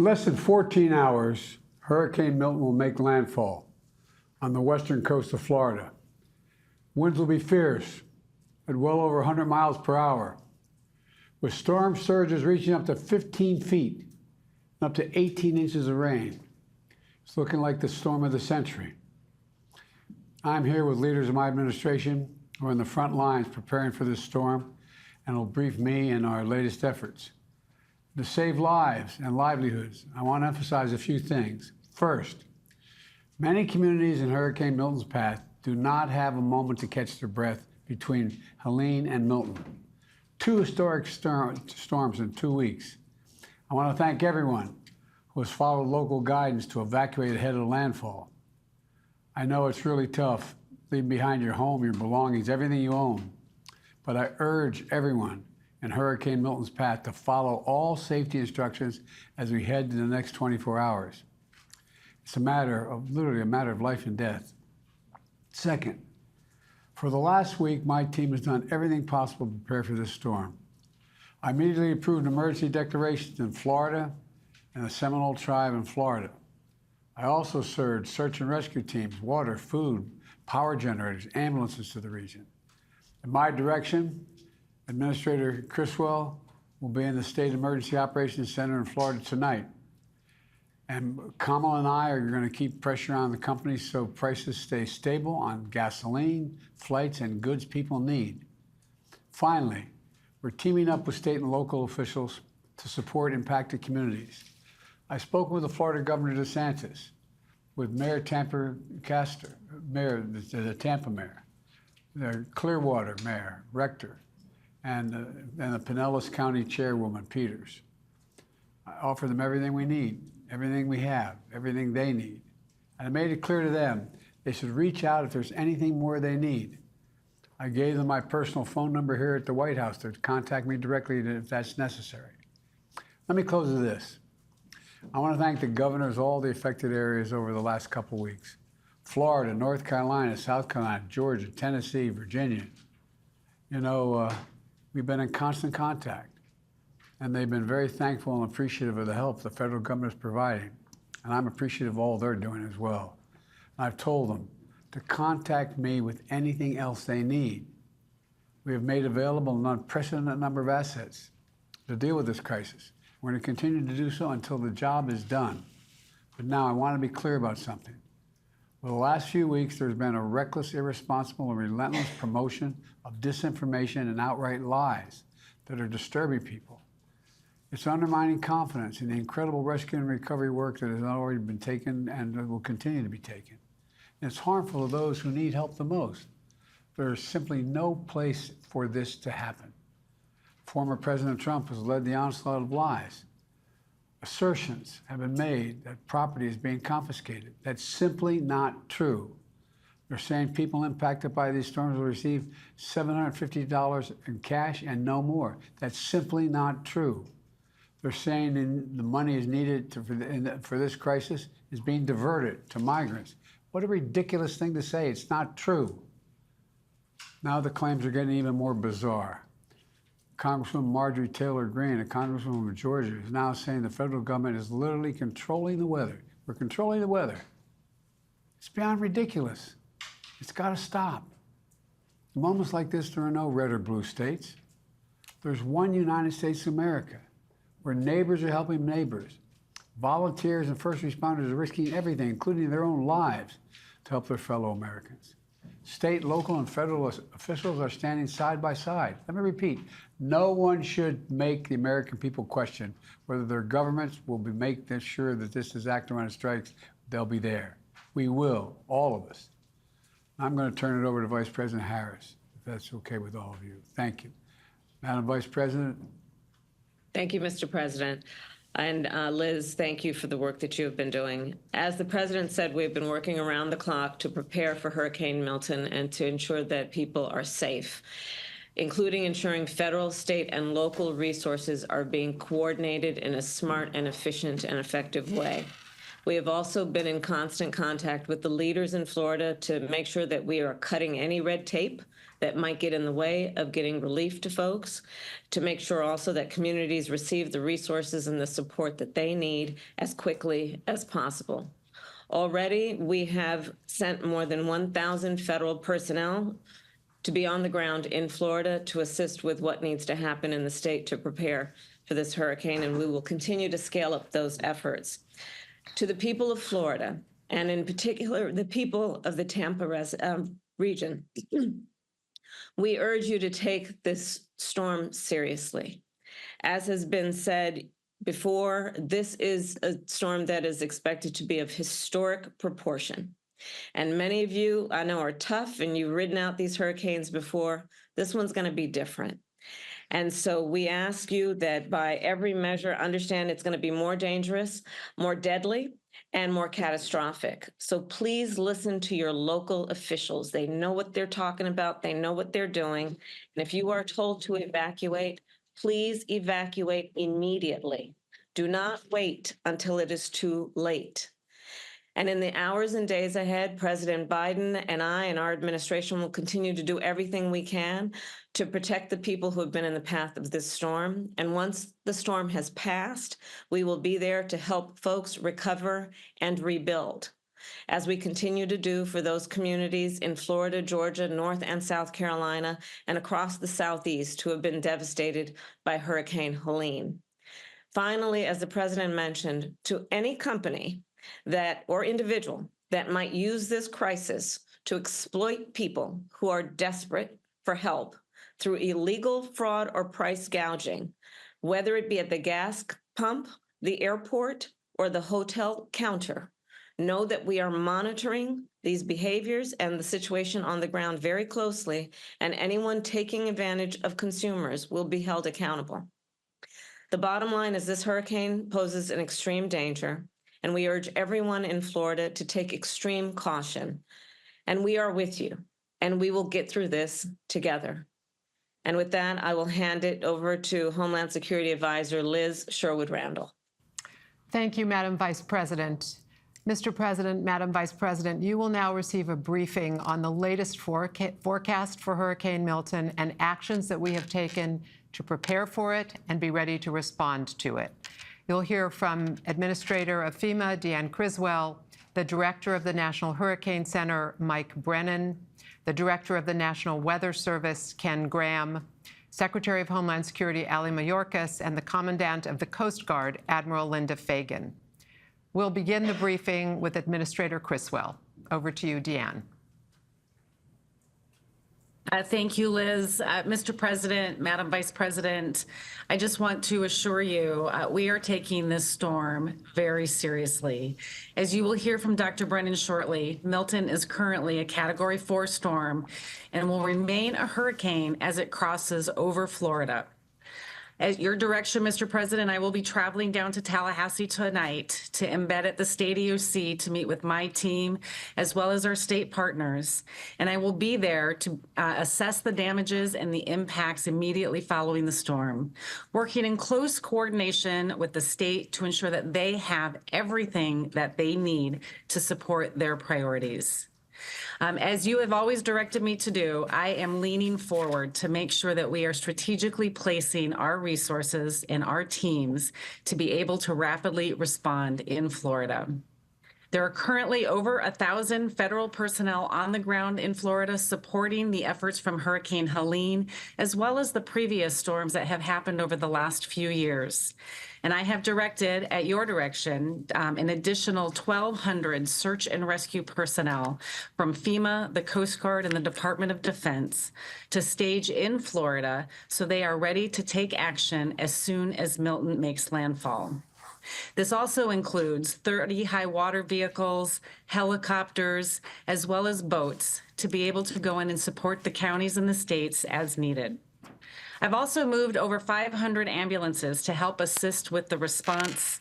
In less than 14 hours, Hurricane Milton will make landfall on the western coast of Florida. Winds will be fierce at well over 100 miles per hour, with storm surges reaching up to 15 feet and up to 18 inches of rain. It's looking like the storm of the century. I'm here with leaders of my administration who are in the front lines preparing for this storm and will brief me and our latest efforts. To save lives and livelihoods, I want to emphasize a few things. First, many communities in Hurricane Milton's path do not have a moment to catch their breath between Helene and Milton. Two historic storms in 2 weeks. I want to thank everyone who has followed local guidance to evacuate ahead of landfall. I know it's really tough leaving behind your home, your belongings, everything you own. But I urge everyone in Hurricane Milton's path to follow all safety instructions as we head to the next 24 hours. It's literally a matter of life and death. Second, for the last week, my team has done everything possible to prepare for this storm. I immediately approved emergency declarations in Florida and the Seminole Tribe in Florida. I also surged search and rescue teams, water, food, power generators, ambulances to the region. In my direction, Administrator Criswell will be in the State Emergency Operations Center in Florida tonight. And Kamala and I are going to keep pressure on the companies so prices stay stable on gasoline, flights, and goods people need. Finally, we're teaming up with state and local officials to support impacted communities. I spoke with the Florida Governor DeSantis, with Mayor Tampa Castor, the Tampa Mayor, the Clearwater Mayor, Rector, and the Pinellas County Chairwoman, Peters. I offer them everything we need, everything we have, everything they need. And I made it clear to them they should reach out if there's anything more they need. I gave them my personal phone number here at the White House to contact me directly if that's necessary. Let me close with this. I want to thank the governors of all the affected areas over the last couple of weeks. Florida, North Carolina, South Carolina, Georgia, Tennessee, Virginia. We've been in constant contact, and they've been very thankful and appreciative of the help the federal government is providing. And I'm appreciative of all they're doing as well. And I've told them to contact me with anything else they need. We have made available an unprecedented number of assets to deal with this crisis. We're going to continue to do so until the job is done. But now I want to be clear about something. Over the last few weeks, there's been a reckless, irresponsible, and relentless promotion of disinformation and outright lies that are disturbing people. It's undermining confidence in the incredible rescue and recovery work that has already been taken and will continue to be taken. And it's harmful to those who need help the most. There is simply no place for this to happen. Former President Trump has led the onslaught of lies. Assertions have been made that property is being confiscated. That's simply not true. They're saying people impacted by these storms will receive $750 in cash and no more. That's simply not true. They're saying the money is needed for this crisis is being diverted to migrants. What a ridiculous thing to say. It's not true. Now the claims are getting even more bizarre. Congresswoman Marjorie Taylor Greene, a congresswoman from Georgia, is now saying the federal government is literally controlling the weather. We're controlling the weather. It's beyond ridiculous. It's got to stop. In moments like this, there are no red or blue states. There's one United States of America, where neighbors are helping neighbors. Volunteers and first responders are risking everything, including their own lives, to help their fellow Americans. State, local, and federal officials are standing side by side. Let me repeat, no one should make the American people question whether their governments will make sure that this disaster, when it strikes, they'll be there. We will, all of us. I'm going to turn it over to Vice President Harris, if that's okay with all of you. Thank you. Madam Vice President. Thank you, Mr. President. And Liz, thank you for the work that you have been doing. As the President said, we've been working around the clock to prepare for Hurricane Milton and to ensure that people are safe, including ensuring federal, state, and local resources are being coordinated in a smart and efficient and effective way. We have also been in constant contact with the leaders in Florida to make sure that we are cutting any red tape that might get in the way of getting relief to folks, to make sure also that communities receive the resources and the support that they need as quickly as possible. Already, we have sent more than 1,000 federal personnel to be on the ground in Florida to assist with what needs to happen in the state to prepare for this hurricane, and we will continue to scale up those efforts. To the people of Florida, and in particular, the people of the Tampa region, we urge you to take this storm seriously. As has been said before, this is a storm that is expected to be of historic proportion. And many of you, I know, are tough and you've ridden out these hurricanes before. This one's going to be different. And so we ask you that by every measure, understand it's going to be more dangerous, more deadly, and more catastrophic. So please listen to your local officials. They know what they're talking about. They know what they're doing. And if you are told to evacuate, please evacuate immediately. Do not wait until it is too late. And in the hours and days ahead, President Biden and I and our administration will continue to do everything we can to protect the people who have been in the path of this storm. And once the storm has passed, we will be there to help folks recover and rebuild, as we continue to do for those communities in Florida, Georgia, North and South Carolina, and across the Southeast who have been devastated by Hurricane Helene. Finally, as the president mentioned, to any company that or individual that might use this crisis to exploit people who are desperate for help through illegal fraud or price gouging, whether it be at the gas pump, the airport, or the hotel counter, know that we are monitoring these behaviors and the situation on the ground very closely, and anyone taking advantage of consumers will be held accountable. The bottom line is this hurricane poses an extreme danger, and we urge everyone in Florida to take extreme caution. And we are with you, and we will get through this together. And with that, I will hand it over to Homeland Security Advisor Liz Sherwood-Randall. Thank you, Madam Vice President. Mr. President, Madam Vice President, you will now receive a briefing on the latest forecast for Hurricane Milton and actions that we have taken to prepare for it and be ready to respond to it. You'll hear from Administrator of FEMA, Deanne Criswell, the Director of the National Hurricane Center, Mike Brennan, the Director of the National Weather Service, Ken Graham, Secretary of Homeland Security, Ali Mayorkas, and the Commandant of the Coast Guard, Admiral Linda Fagan. We'll begin the briefing with Administrator Criswell. Over to you, Deanne. Thank you, Liz. Mr. President, Madam Vice President, I just want to assure you we are taking this storm very seriously. As you will hear from Dr. Brennan shortly, Milton is currently a Category 4 storm and will remain a hurricane as it crosses over Florida. At your direction, Mr. President, I will be traveling down to Tallahassee tonight to embed at the State EOC to meet with my team as well as our state partners. And I will be there to assess the damages and the impacts immediately following the storm, working in close coordination with the state to ensure that they have everything that they need to support their priorities. As you have always directed me to do, I am leaning forward to make sure that we are strategically placing our resources and our teams to be able to rapidly respond in Florida. There are currently over 1,000 federal personnel on the ground in Florida supporting the efforts from Hurricane Helene, as well as the previous storms that have happened over the last few years. And I have directed, at your direction, an additional 1,200 search and rescue personnel from FEMA, the Coast Guard, and the Department of Defense to stage in Florida so they are ready to take action as soon as Milton makes landfall. This also includes 30 high water vehicles, helicopters, as well as boats to be able to go in and support the counties and the states as needed. I've also moved over 500 ambulances to help assist with the response.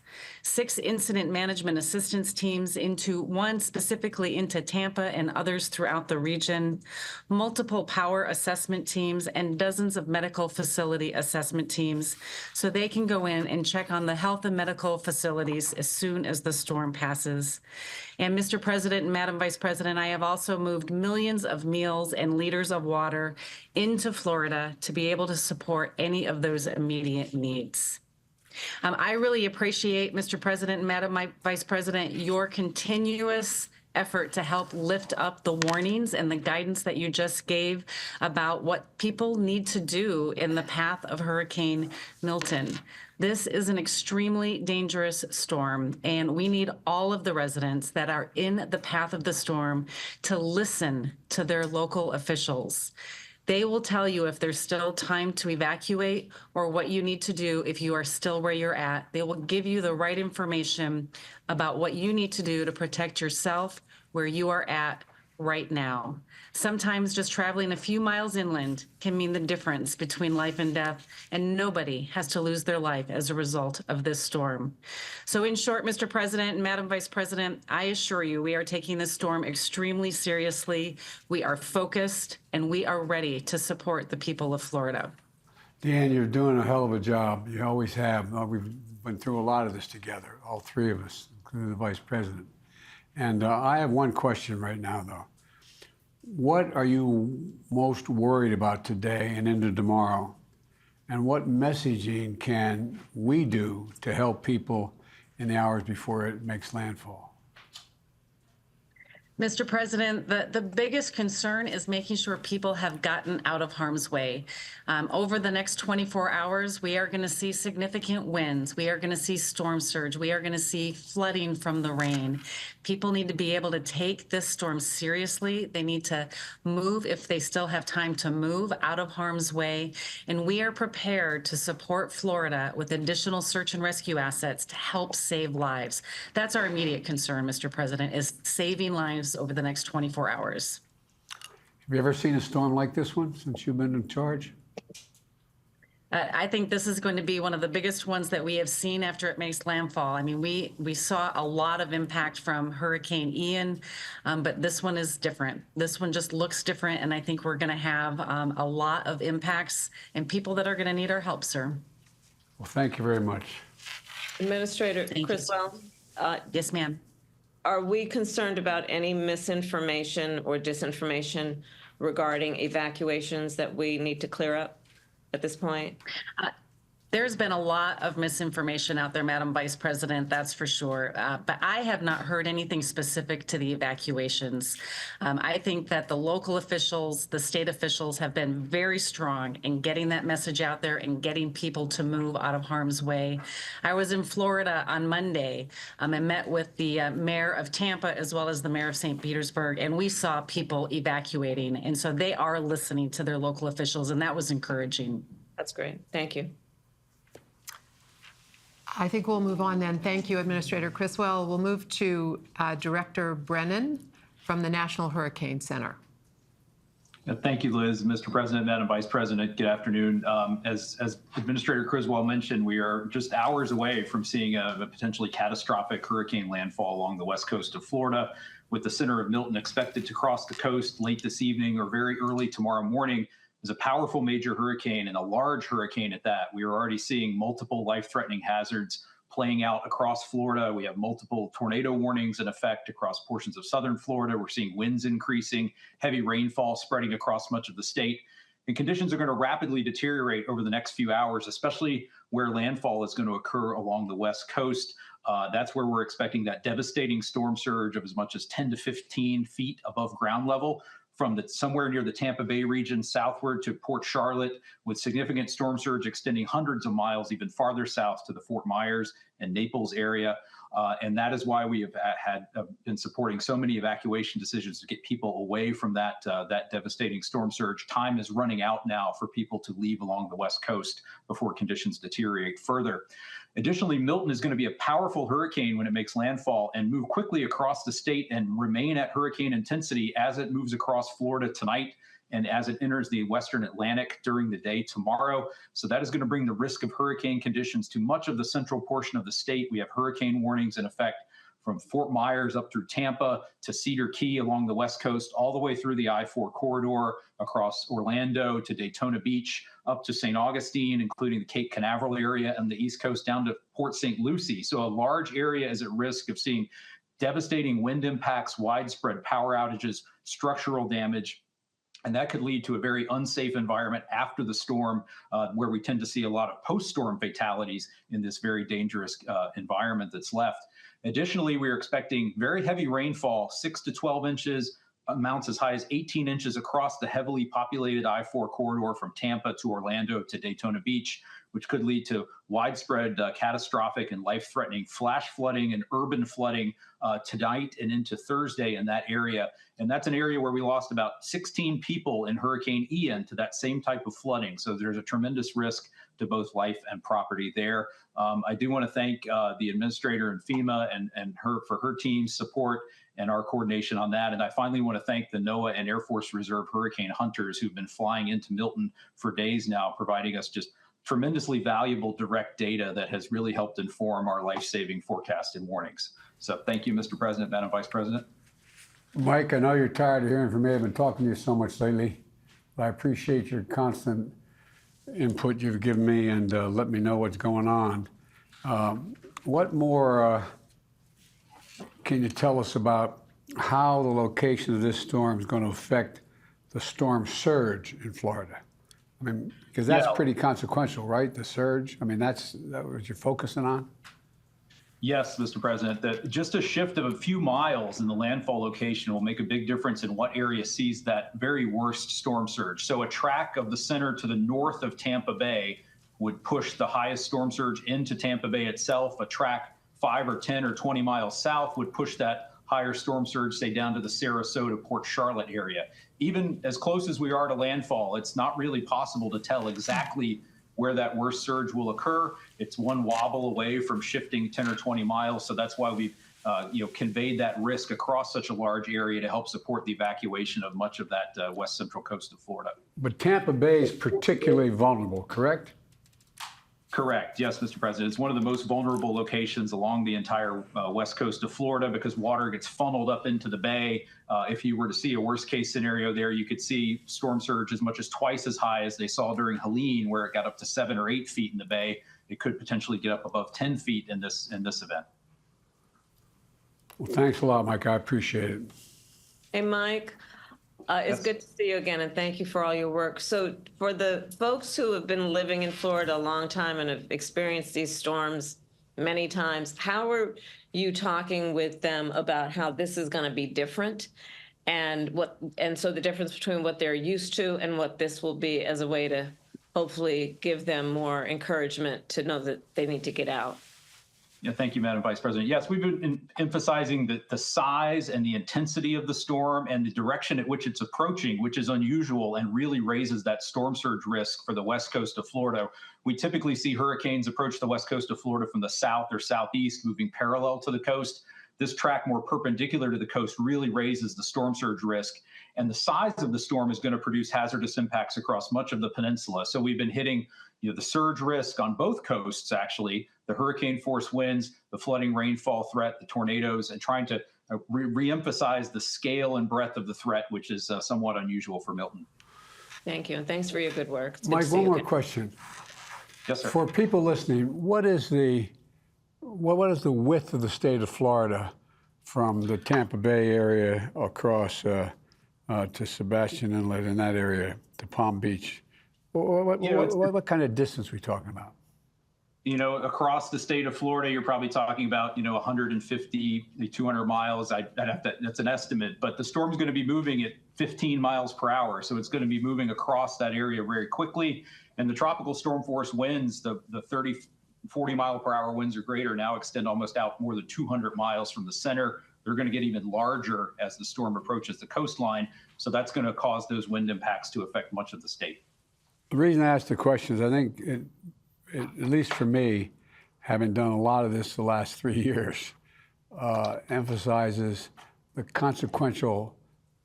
6 incident management assistance teams, one specifically into Tampa and others throughout the region, multiple power assessment teams, and dozens of medical facility assessment teams, so they can go in and check on the health and medical facilities as soon as the storm passes. And Mr. President and Madam Vice President, I have also moved millions of meals and liters of water into Florida to be able to support any of those immediate needs. I really appreciate, Mr. President and Madam Vice President, your continuous effort to help lift up the warnings and the guidance that you just gave about what people need to do in the path of Hurricane Milton. This is an extremely dangerous storm, and we need all of the residents that are in the path of the storm to listen to their local officials. They will tell you if there's still time to evacuate or what you need to do if you are still where you're at. They will give you the right information about what you need to do to protect yourself where you are at right now. Sometimes just traveling a few miles inland can mean the difference between life and death, and nobody has to lose their life as a result of this storm. So in short, Mr. President and Madam Vice President, I assure you we are taking this storm extremely seriously. We are focused, and we are ready to support the people of Florida. Dan, you're doing a hell of a job. You always have. We've been through a lot of this together, all three of us, including the Vice President. And I have one question right now, though. What are you most worried about today and into tomorrow? And what messaging can we do to help people in the hours before it makes landfall? Mr. President, the biggest concern is making sure people have gotten out of harm's way. Over the next 24 hours, we are going to see significant winds. We are going to see storm surge. We are going to see flooding from the rain. People need to be able to take this storm seriously. They need to move, if they still have time to move, out of harm's way. And we are prepared to support Florida with additional search and rescue assets to help save lives. That's our immediate concern, Mr. President, is saving lives over the next 24 hours. Have you ever seen a storm like this one since you've been in charge? I think this is going to be one of the biggest ones that we have seen after it makes landfall. I mean, we saw a lot of impact from Hurricane Ian, but this one is different. This one just looks different, and I think we're going to have a lot of impacts and people that are going to need our help, sir. Well, thank you very much. Administrator Thank you. Criswell, Yes, ma'am. are we concerned about any misinformation or disinformation regarding evacuations that we need to clear up at this point? There's been a lot of misinformation out there, Madam Vice President, that's for sure. But I have not heard anything specific to the evacuations. I think that the local officials, the state officials have been very strong in getting that message out there and getting people to move out of harm's way. I was in Florida on Monday and met with the mayor of Tampa as well as the mayor of St. Petersburg, and we saw people evacuating. And so they are listening to their local officials, and that was encouraging. That's great. Thank you. I think we'll move on then. Thank you, Administrator Criswell. We'll move to Director Brennan from the National Hurricane Center. Thank you, Liz. Mr. President, Madam Vice President, good afternoon. As Administrator Criswell mentioned, we are just hours away from seeing a potentially catastrophic hurricane landfall along the west coast of Florida, with the center of Milton expected to cross the coast late this evening or very early tomorrow morning. Is a powerful major hurricane and a large hurricane at that. We are already seeing multiple life-threatening hazards playing out across Florida. We have multiple tornado warnings in effect across portions of southern Florida. We're seeing winds increasing, heavy rainfall spreading across much of the state. And conditions are going to rapidly deteriorate over the next few hours, especially where landfall is going to occur along the west coast. That's where we're expecting that devastating storm surge of as much as 10 to 15 feet above ground level, from somewhere near the Tampa Bay region southward to Port Charlotte, with significant storm surge extending hundreds of miles even farther south to the Fort Myers and Naples area. And that is why we have been supporting so many evacuation decisions to get people away from that devastating storm surge. Time is running out now for people to leave along the west coast before conditions deteriorate further. Additionally, Milton is going to be a powerful hurricane when it makes landfall and move quickly across the state and remain at hurricane intensity as it moves across Florida tonight and as it enters the Western Atlantic during the day tomorrow. So that is going to bring the risk of hurricane conditions to much of the central portion of the state. We have hurricane warnings in effect from Fort Myers up through Tampa to Cedar Key along the West Coast, all the way through the I-4 corridor across Orlando to Daytona Beach, up to St. Augustine, including the Cape Canaveral area and the East Coast down to Port St. Lucie. So a large area is at risk of seeing devastating wind impacts, widespread power outages, structural damage. And that could lead to a very unsafe environment after the storm, where we tend to see a lot of post-storm fatalities in this very dangerous environment that's left. Additionally, we are expecting very heavy rainfall, 6 to 12 inches, amounts as high as 18 inches across the heavily populated I-4 corridor from Tampa to Orlando to Daytona Beach, which could lead to widespread catastrophic and life-threatening flash flooding and urban flooding tonight and into Thursday in that area. And that's an area where we lost about 16 people in Hurricane Ian to that same type of flooding. So there's a tremendous risk to both life and property there. I do want to thank the administrator and FEMA and her for her team's support and our coordination on that. And I finally want to thank the NOAA and Air Force Reserve hurricane hunters who've been flying into Milton for days now, providing us just tremendously valuable direct data that has really helped inform our life-saving forecast and warnings. So thank you, Mr. President, Madam Vice President. Mike, I know you're tired of hearing from me. I've been talking to you so much lately, but I appreciate your constant input you've given me and let me know what's going on. What more can you tell us about how the location of this storm is going to affect the storm surge in Florida? I mean, because that's pretty consequential, right? The surge. I mean, that's what you're focusing on. Yes, Mr. President, just a shift of a few miles in the landfall location will make a big difference in what area sees that very worst storm surge. So a track of the center to the north of Tampa Bay would push the highest storm surge into Tampa Bay itself. A track 5 or 10 or 20 miles south would push that higher storm surge, say, down to the Sarasota, Port Charlotte area. Even as close as we are to landfall, it's not really possible to tell exactly where that worst surge will occur. It's one wobble away from shifting 10 or 20 miles. So that's why we've conveyed that risk across such a large area to help support the evacuation of much of that west central coast of Florida. But Tampa Bay is particularly vulnerable, correct? Correct. Yes, Mr. President. It's one of the most vulnerable locations along the entire west coast of Florida because water gets funneled up into the bay. If you were to see a worst case scenario there, you could see storm surge as much as twice as high as they saw during Helene, where it got up to 7 or 8 feet in the bay. It could potentially get up above 10 feet in this event. Well, thanks a lot, Mike. I appreciate it. Hey, Mike, it's good to see you again, and thank you for all your work. So for the folks who have been living in Florida a long time and have experienced these storms many times, how are you talking with them about how this is going to be different, and so the difference between what they're used to and what this will be as a way to hopefully give them more encouragement to know that they need to get out? Yeah, thank you, Madam Vice President. Yes, we've been emphasizing the size and the intensity of the storm and the direction at which it's approaching, which is unusual and really raises that storm surge risk for the west coast of Florida. We typically see hurricanes approach the west coast of Florida from the south or southeast, moving parallel to the coast. This track more perpendicular to the coast really raises the storm surge risk. And the size of the storm is going to produce hazardous impacts across much of the peninsula. So we've been hitting the surge risk on both coasts, actually, the hurricane force winds, the flooding rainfall threat, the tornadoes, and trying to re-emphasize the scale and breadth of the threat, which is somewhat unusual for Milton. Thank you, and thanks for your good work. Mike, one more question. Yes, sir. For people listening, what is the width of the state of Florida from the Tampa Bay area across to Sebastian Inlet in that area to Palm Beach? What kind of distance are we talking about? Across the state of Florida, you're probably talking about, 150, 200 miles. That's an estimate, but the storm's going to be moving at 15 miles per hour. So it's going to be moving across that area very quickly. And the tropical storm force winds, the 30, 40 mile per hour winds or greater, now extend almost out more than 200 miles from the center. They're going to get even larger as the storm approaches the coastline. So that's going to cause those wind impacts to affect much of the state. The reason I asked the question is I think, at least for me, having done a lot of this the last 3 years, emphasizes the consequential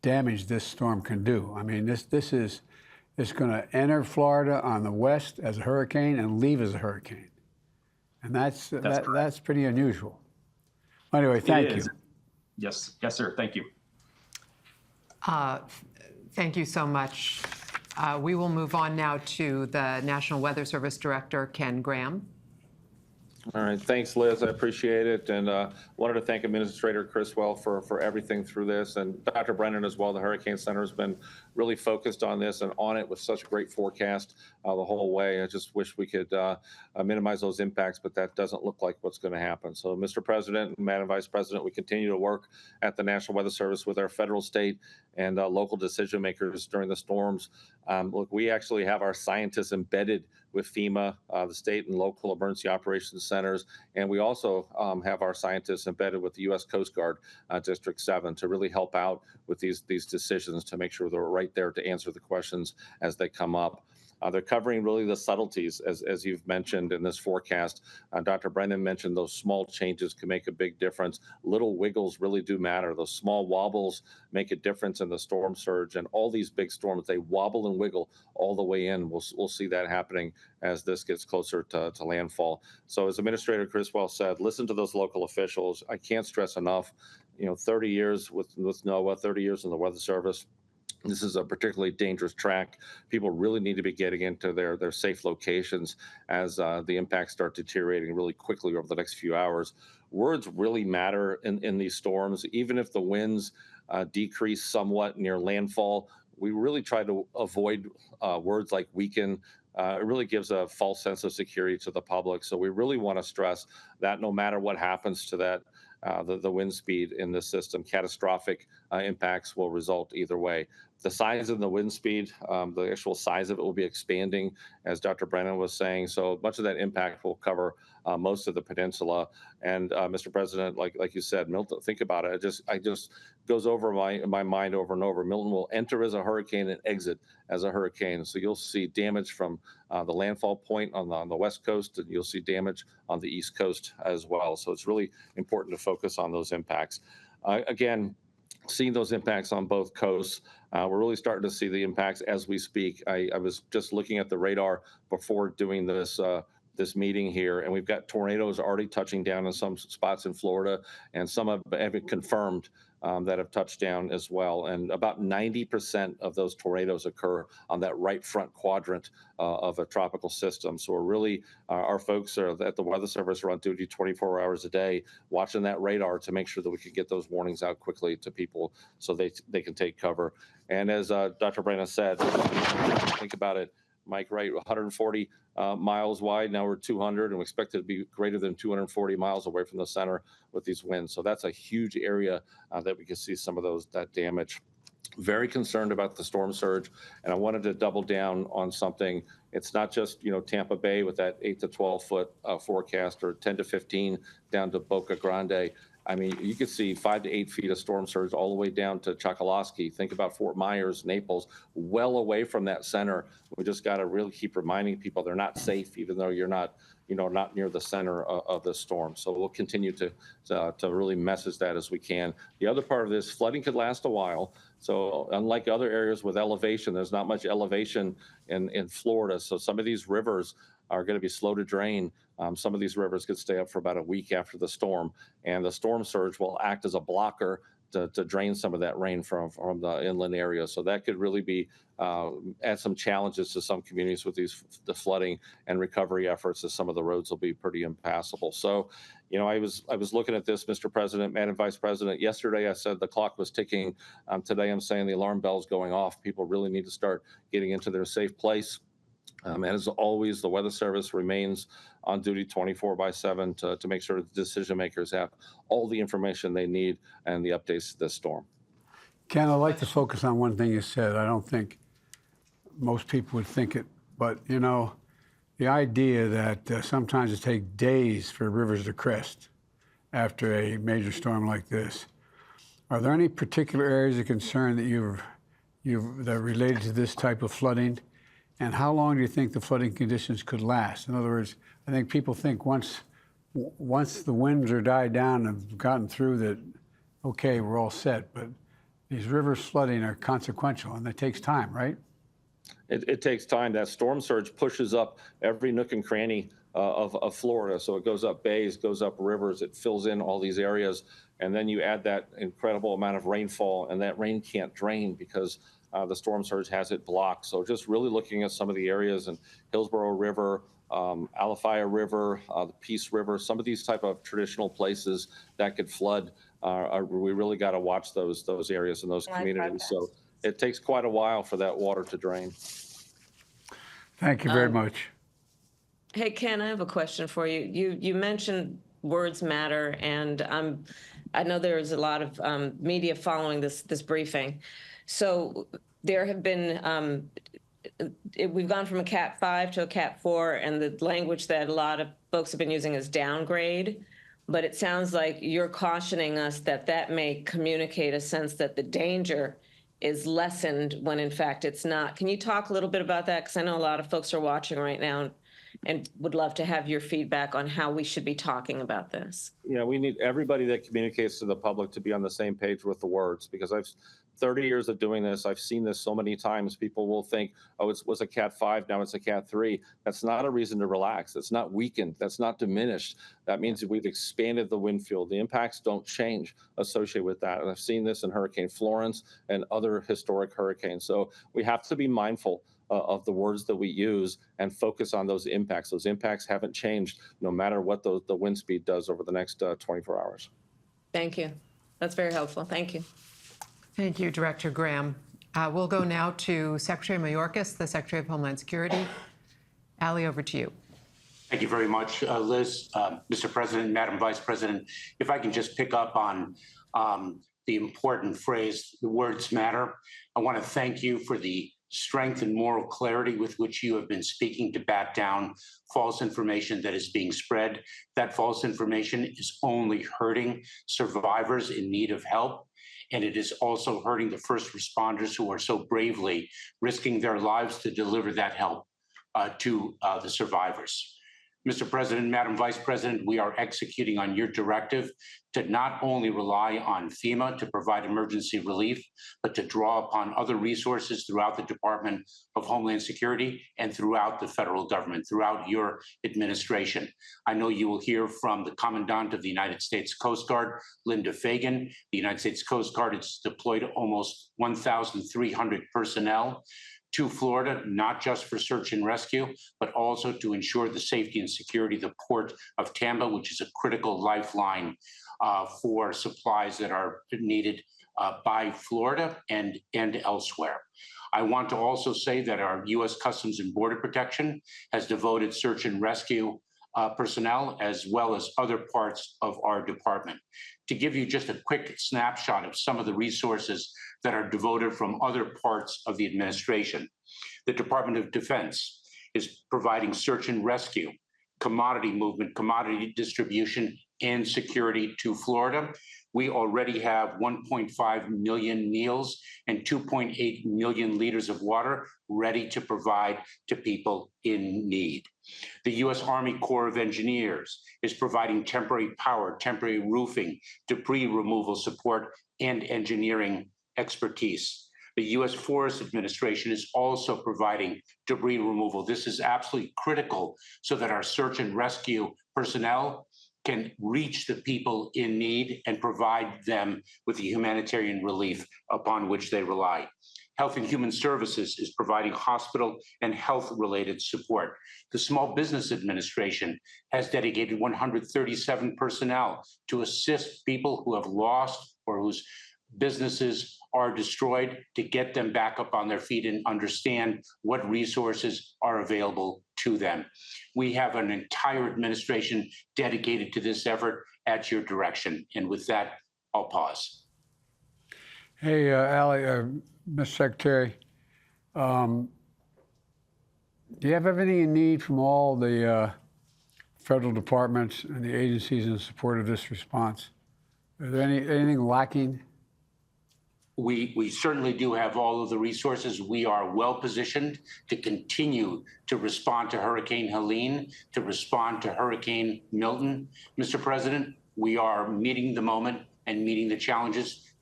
damage this storm can do. I mean, it's going to enter Florida on the west as a hurricane and leave as a hurricane. And that's pretty unusual. Anyway, thank you. Yes, sir. Thank you. Thank you so much. We will move on now to the National Weather Service Director, Ken Graham. All right, thanks, Liz. I appreciate it, and wanted to thank Administrator Criswell for everything through this, and Dr. Brennan as well. The Hurricane Center has been really focused on this and on it with such a great forecast the whole way. I just wish we could minimize those impacts, but that doesn't look like what's going to happen. So, Mr. President and Madam Vice President, we continue to work at the National Weather Service with our federal, state, and local decision makers during the storms. Look, we actually have our scientists embedded with FEMA, the state and local emergency operations centers, and we also have our scientists embedded with the U.S. Coast Guard District 7 to really help out with these decisions to make sure they're right there to answer the questions as they come up. They're covering really the subtleties, as you've mentioned in this forecast. Dr. Brennan mentioned those small changes can make a big difference. Little wiggles really do matter. Those small wobbles make a difference in the storm surge. And all these big storms, they wobble and wiggle all the way in. We'll see that happening as this gets closer to landfall. So as Administrator Criswell said, listen to those local officials. I can't stress enough, 30 years with NOAA, 30 years in the Weather Service. This is a particularly dangerous track. People really need to be getting into their safe locations as the impacts start deteriorating really quickly over the next few hours. Words really matter in these storms. Even if the winds decrease somewhat near landfall, we really try to avoid words like weaken. It really gives a false sense of security to the public. So we really want to stress that no matter what happens to that, the wind speed in this system, catastrophic impacts will result either way. The size of the wind speed, the actual size of it will be expanding, as Dr. Brennan was saying. So much of that impact will cover most of the peninsula. And Mr. President, like you said, Milton, think about it. It just goes over my mind over and over. Milton will enter as a hurricane and exit as a hurricane. So you'll see damage from the landfall point on the west coast, and you'll see damage on the east coast as well. So it's really important to focus on those impacts. Again, seeing those impacts on both coasts. We're really starting to see the impacts as we speak. I was just looking at the radar before doing this meeting here, and we've got tornadoes already touching down in some spots in Florida, and some have been confirmed that have touched down as well. And about 90% of those tornadoes occur on that right front quadrant of a tropical system. So we're really, our folks are at the Weather Service are on duty 24 hours a day, watching that radar to make sure that we can get those warnings out quickly to people so they can take cover. And as Dr. Brennan said, think about it, Mike, right, 140 miles wide. Now we're 200, and we expect it to be greater than 240 miles away from the center with these winds. So that's a huge area that we can see some of that damage. Very concerned about the storm surge, and I wanted to double down on something. It's not just Tampa Bay with that 8 to 12 foot forecast, or 10 to 15 down to Boca Grande. I mean, you could see 5 to 8 feet of storm surge all the way down to Chokoloskee. Think about Fort Myers, Naples, well away from that center. We just got to really keep reminding people they're not safe, even though you're not near the center of the storm. So we'll continue to really message that as we can. The other part of this, flooding could last a while. So unlike other areas with elevation, there's not much elevation in Florida. So some of these rivers are going to be slow to drain. Some of these rivers could stay up for about a week after the storm, and the storm surge will act as a blocker to drain some of that rain from the inland area. So that could really be add some challenges to some communities with the flooding and recovery efforts, as some of the roads will be pretty impassable. So, I was looking at this, Mr. President, Madam Vice President. Yesterday I said the clock was ticking. Today I'm saying the alarm bell's going off. People really need to start getting into their safe place. And as always, the Weather Service remains on duty 24/7 to make sure the decision makers have all the information they need and the updates to this storm. Ken, I'd like to focus on one thing you said. I don't think most people would think it, but the idea that sometimes it takes days for rivers to crest after a major storm like this. Are there any particular areas of concern that that are related to this type of flooding? And how long do you think the flooding conditions could last? In other words, I think people think once the winds are died down and have gotten through that, okay, we're all set. But These rivers flooding are consequential, and it takes time, right? It takes time. That storm surge pushes up every nook and cranny of Florida. So it goes up bays, goes up rivers, it fills in all these areas. And then you add that incredible amount of rainfall, and that rain can't drain because the storm surge has it blocked. So just really looking at some of the areas in Hillsborough River, Alafaya River, the Peace River, some of these type of traditional places that could flood, we really got to watch those areas and those communities. So it takes quite a while for that water to drain. Thank you very much. Hey, Ken, I have a question for you. You mentioned words matter, and I know there's a lot of media following this briefing. So there have been, we've gone from a Cat 5 to a Cat 4, and the language that a lot of folks have been using is downgrade. But it sounds like you're cautioning us that that may communicate a sense that the danger is lessened when in fact it's not. Can you talk a little bit about that? Because I know a lot of folks are watching right now and would love to have your feedback on how we should be talking about this. Yeah, we need everybody that communicates to the public to be on the same page with the words, because I've 30 years of doing this. I've seen this so many times. People will think, oh, it was a Cat 5, now it's a Cat 3. That's not a reason to relax. That's not weakened. That's not diminished. That means that we've expanded the wind field. The impacts don't change associated with that. And I've seen this in Hurricane Florence and other historic hurricanes. So we have to be mindful of the words that we use and focus on those impacts. Those impacts haven't changed no matter what the wind speed does over the next 24 hours. Thank you. That's very helpful. Thank you. Thank you, Director Graham. We'll go now to Secretary Mayorkas, the Secretary of Homeland Security. Ali, over to you. Thank you very much, Liz. Mr. President, Madam Vice President, if I can just pick up on the important phrase, the words matter. I want to thank you for the strength and moral clarity with which you have been speaking to bat down false information that is being spread. That false information is only hurting survivors in need of help. And it is also hurting the first responders who are so bravely risking their lives to deliver that help to the survivors. Mr. President, Madam Vice President, we are executing on your directive to not only rely on FEMA to provide emergency relief, but to draw upon other resources throughout the Department of Homeland Security and throughout the federal government, throughout your administration. I know you will hear from the Commandant of the United States Coast Guard, Linda Fagan. The United States Coast Guard has deployed almost 1,300 personnel to Florida, not just for search and rescue, but also to ensure the safety and security of the port of Tampa, which is a critical lifeline for supplies that are needed by Florida and elsewhere. I want to also say that our U.S. Customs and Border Protection has devoted search and rescue personnel as well as other parts of our department. To give you just a quick snapshot of some of the resources that are devoted from other parts of the administration, the Department of Defense is providing search and rescue, commodity movement, commodity distribution, and security to Florida. We already have 1.5 million meals and 2.8 million liters of water ready to provide to people in need. The U.S. Army Corps of Engineers is providing temporary power, temporary roofing, debris removal support, and engineering expertise. The U.S. Forest Administration is also providing debris removal. This is absolutely critical so that our search and rescue personnel can reach the people in need and provide them with the humanitarian relief upon which they rely. Health and Human Services is providing hospital and health-related support. The Small Business Administration has dedicated 137 personnel to assist people who have lost or whose businesses are destroyed, to get them back up on their feet and understand what resources are available to them. We have an entire administration dedicated to this effort at your direction. And with that, I'll pause. Hey, Ali, Mr. Secretary, do you have everything you need from all the federal departments and the agencies in support of this response? Is there anything lacking? We certainly do have all of the resources. We are well positioned to continue to respond to Hurricane Helene, to respond to Hurricane Milton. Mr. President, we are meeting the moment and meeting the challenges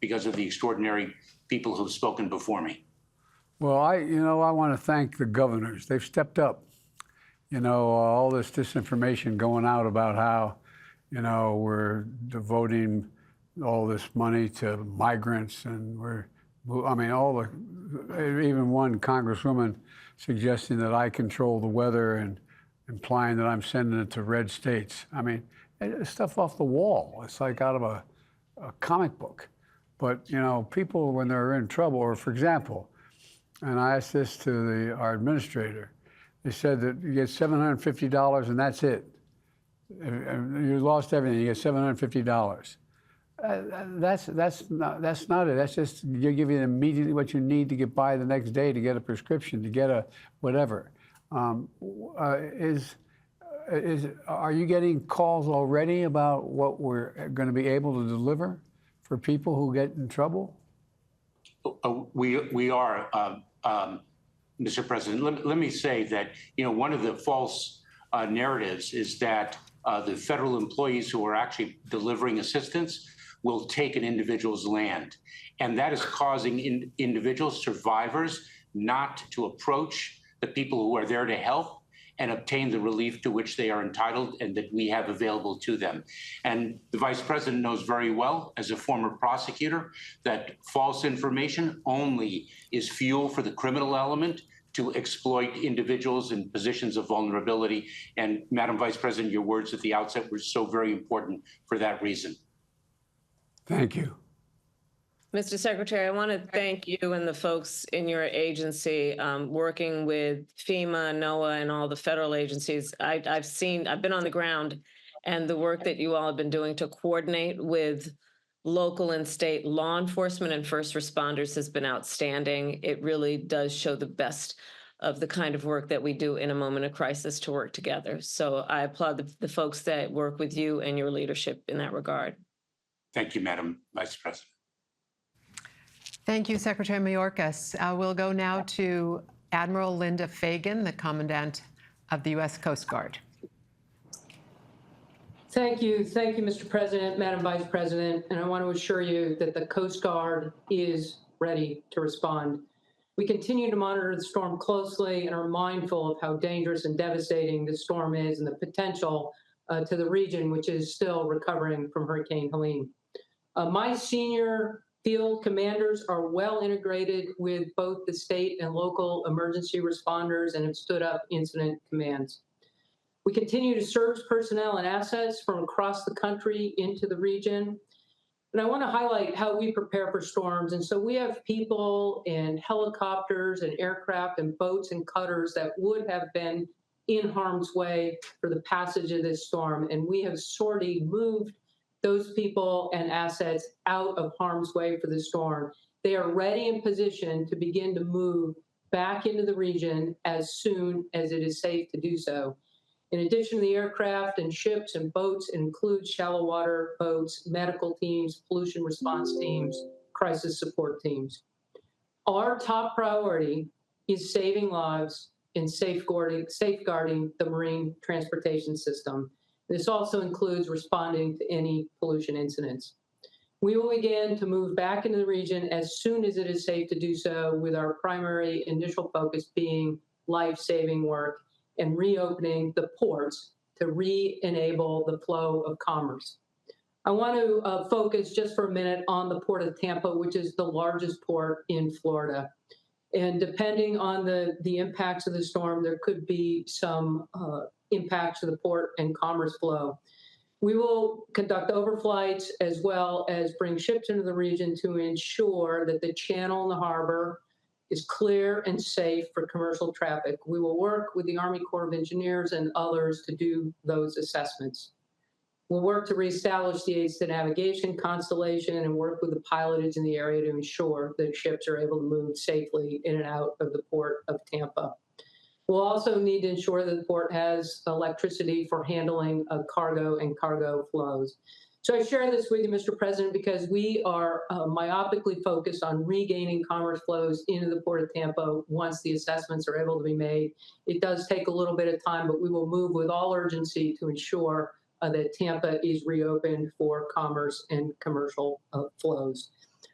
because of the extraordinary people who've spoken before me. Well, I want to thank the governors. They've stepped up. All this disinformation going out about how, we're devoting all this money to migrants, and even one congresswoman suggesting that I control the weather and implying that I'm sending it to red states. It's stuff off the wall. It's like out of a comic book. But, people, when they're in trouble, or for example, and I asked this to our administrator, they said that you get $750 and that's it. You lost everything, you get $750. That's not it. That's just you give you immediately what you need to get by the next day, to get a prescription, to get a whatever. Are you getting calls already about what we're going to be able to deliver for people who get in trouble? We are, Mr. President. Let me say that one of the false narratives is that the federal employees who are actually delivering assistance will take an individual's land, and that is causing individual survivors not to approach the people who are there to help and obtain the relief to which they are entitled and that we have available to them. And the Vice President knows very well, as a former prosecutor, that false information only is fuel for the criminal element to exploit individuals in positions of vulnerability. And Madam Vice President, your words at the outset were so very important for that reason. Thank you. Mr. Secretary, I want to thank you and the folks in your agency working with FEMA, NOAA, and all the federal agencies. I've been on the ground, and the work that you all have been doing to coordinate with local and state law enforcement and first responders has been outstanding. It really does show the best of the kind of work that we do in a moment of crisis to work together. So I applaud the folks that work with you and your leadership in that regard. Thank you, Madam Vice President. Thank you, Secretary Mayorkas. We'll go now to Admiral Linda Fagan, the Commandant of the U.S. Coast Guard. Thank you, Mr. President, Madam Vice President, and I want to assure you that the Coast Guard is ready to respond. We continue to monitor the storm closely and are mindful of how dangerous and devastating the storm is and the potential to the region, which is still recovering from Hurricane Helene. My senior field commanders are well integrated with both the state and local emergency responders and have stood up incident commands. We continue to surge personnel and assets from across the country into the region. And I want to highlight how we prepare for storms. And so we have people and helicopters and aircraft and boats and cutters that would have been in harm's way for the passage of this storm. And we have sorely moved those people and assets out of harm's way for the storm. They are ready and positioned to begin to move back into the region as soon as it is safe to do so. In addition to the aircraft and ships and boats, it includes shallow water boats, medical teams, pollution response teams, crisis support teams. Our top priority is saving lives and safeguarding the marine transportation system. This also includes responding to any pollution incidents. We will begin to move back into the region as soon as it is safe to do so, with our primary initial focus being life-saving work and reopening the ports to re-enable the flow of commerce. I want to focus just for a minute on the Port of Tampa, which is the largest port in Florida. And depending on the impacts of the storm, there could be some impacts to the port and commerce flow. We will conduct overflights as well as bring ships into the region to ensure that the channel and the harbor is clear and safe for commercial traffic. We will work with the Army Corps of Engineers and others to do those assessments. We'll work to reestablish the aids to navigation constellation and work with the pilotage in the area to ensure that ships are able to move safely in and out of the Port of Tampa. We'll also need to ensure that the port has electricity for handling cargo and cargo flows. So I share this with you, Mr. President, because we are myopically focused on regaining commerce flows into the Port of Tampa once the assessments are able to be made. It does take a little bit of time, but we will move with all urgency to ensure that Tampa is reopened for commerce and commercial flows.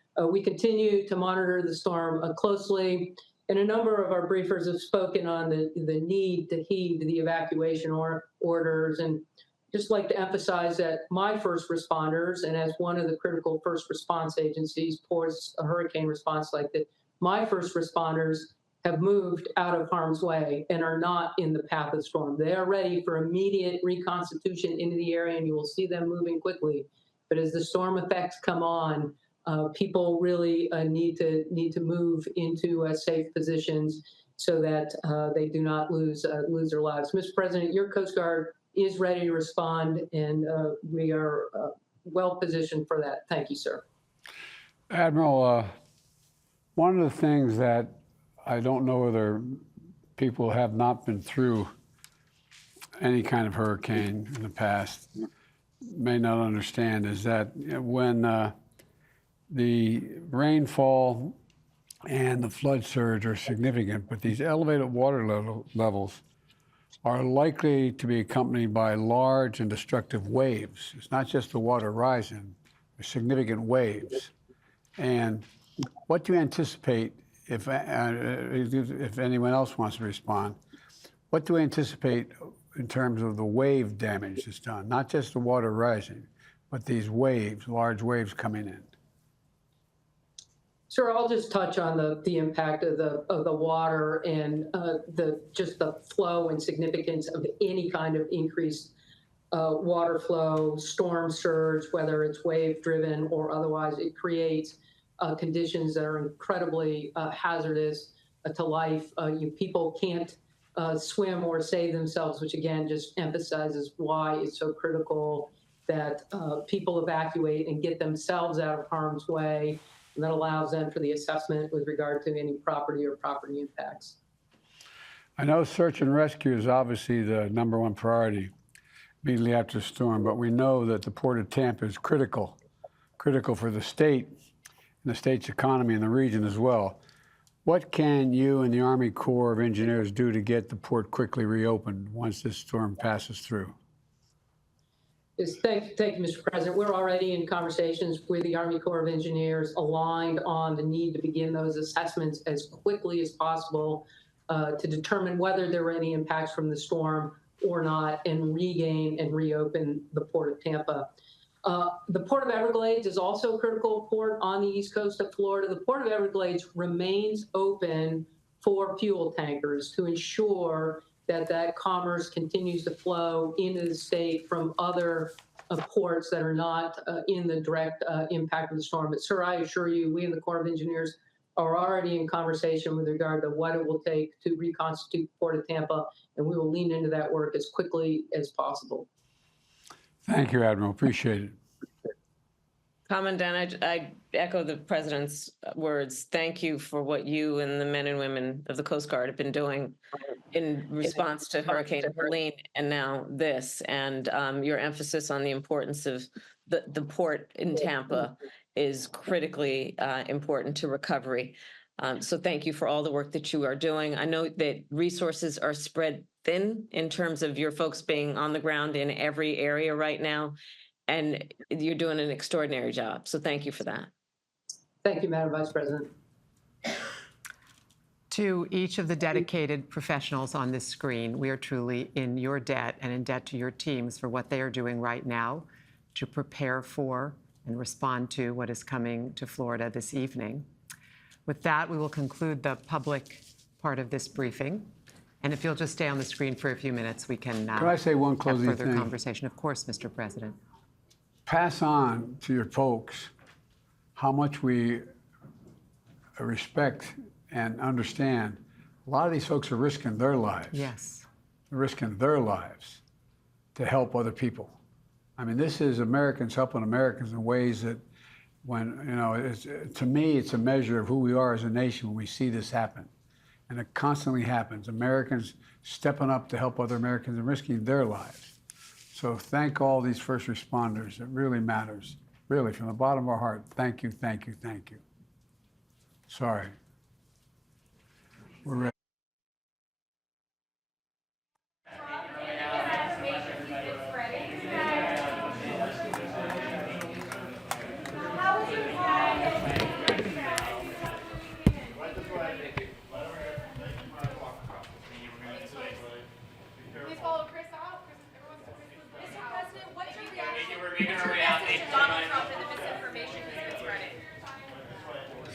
We continue to monitor the storm closely, and a number of our briefers have spoken on the need to heed the evacuation orders. And just like to emphasize that my first responders, and as one of the critical first response agencies pours a hurricane response like that, my first responders have moved out of harm's way and are not in the path of the storm. They are ready for immediate reconstitution into the area, and you will see them moving quickly. But as the storm effects come on, people really need to move into safe positions so that they do not lose their lives. Mr. President, your Coast Guard is ready to respond, and we are well positioned for that. Thank you, sir. Admiral, one of the things that I don't know whether people have not been through any kind of hurricane in the past may not understand is that when the rainfall and the flood surge are significant, but these elevated water levels are likely to be accompanied by large and destructive waves. It's not just the water rising, there's significant waves. And what do you anticipate, if anyone else wants to respond, what do we anticipate in terms of the wave damage that's done? Not just the water rising, but these waves, large waves coming in. Sir, I'll just touch on the impact of the water and just the flow and significance of any kind of increased water flow, storm surge, whether it's wave driven or otherwise. It creates conditions that are incredibly hazardous to life. People can't swim or save themselves, which again just emphasizes why it's so critical that people evacuate and get themselves out of harm's way. And that allows then for the assessment with regard to any property or property impacts. I know search and rescue is obviously the #1 priority immediately after the storm, but we know that the Port of Tampa is critical for the state and the state's economy and the region as well. What can you and the Army Corps of Engineers do to get the port quickly reopened once this storm passes through? Yes, thank you, Mr. President. We're already in conversations with the Army Corps of Engineers aligned on the need to begin those assessments as quickly as possible to determine whether there were any impacts from the storm or not and regain and reopen the Port of Tampa. The Port of Everglades is also a critical port on the east coast of Florida. The Port of Everglades remains open for fuel tankers to ensure that commerce continues to flow into the state from other ports that are not in the direct impact of the storm. But sir, I assure you, we in the Corps of Engineers are already in conversation with regard to what it will take to reconstitute the Port of Tampa, and we will lean into that work as quickly as possible. Thank you, Admiral. Appreciate it. Commandant, I echo the President's words. Thank you for what you and the men and women of the Coast Guard have been doing in response to Hurricane Helene and now this. And your emphasis on the importance of the port in Tampa is critically important to recovery. So thank you for all the work that you are doing. I know that resources are spread thin in terms of your folks being on the ground in every area right now. And you're doing an extraordinary job. So thank you for that. Thank you, Madam Vice President. To each of the dedicated professionals on this screen, we are truly in your debt and in debt to your teams for what they are doing right now to prepare for and respond to what is coming to Florida this evening. With that, we will conclude the public part of this briefing. And if you'll just stay on the screen for a few minutes, we can I say one closing have further thing? conversation. Of course, Mr. President. Pass on to your folks how much we respect and understand. A lot of these folks are risking their lives. Yes. Risking their lives to help other people. I mean, this is Americans helping Americans in ways that when, you know, to me, it's a measure of who we are as a nation when we see this happen. And it constantly happens. Americans stepping up to help other Americans and risking their lives. So thank all these first responders. It really matters. Really, from the bottom of our heart, thank you, thank you, thank you. Sorry. We're ready. How was your time?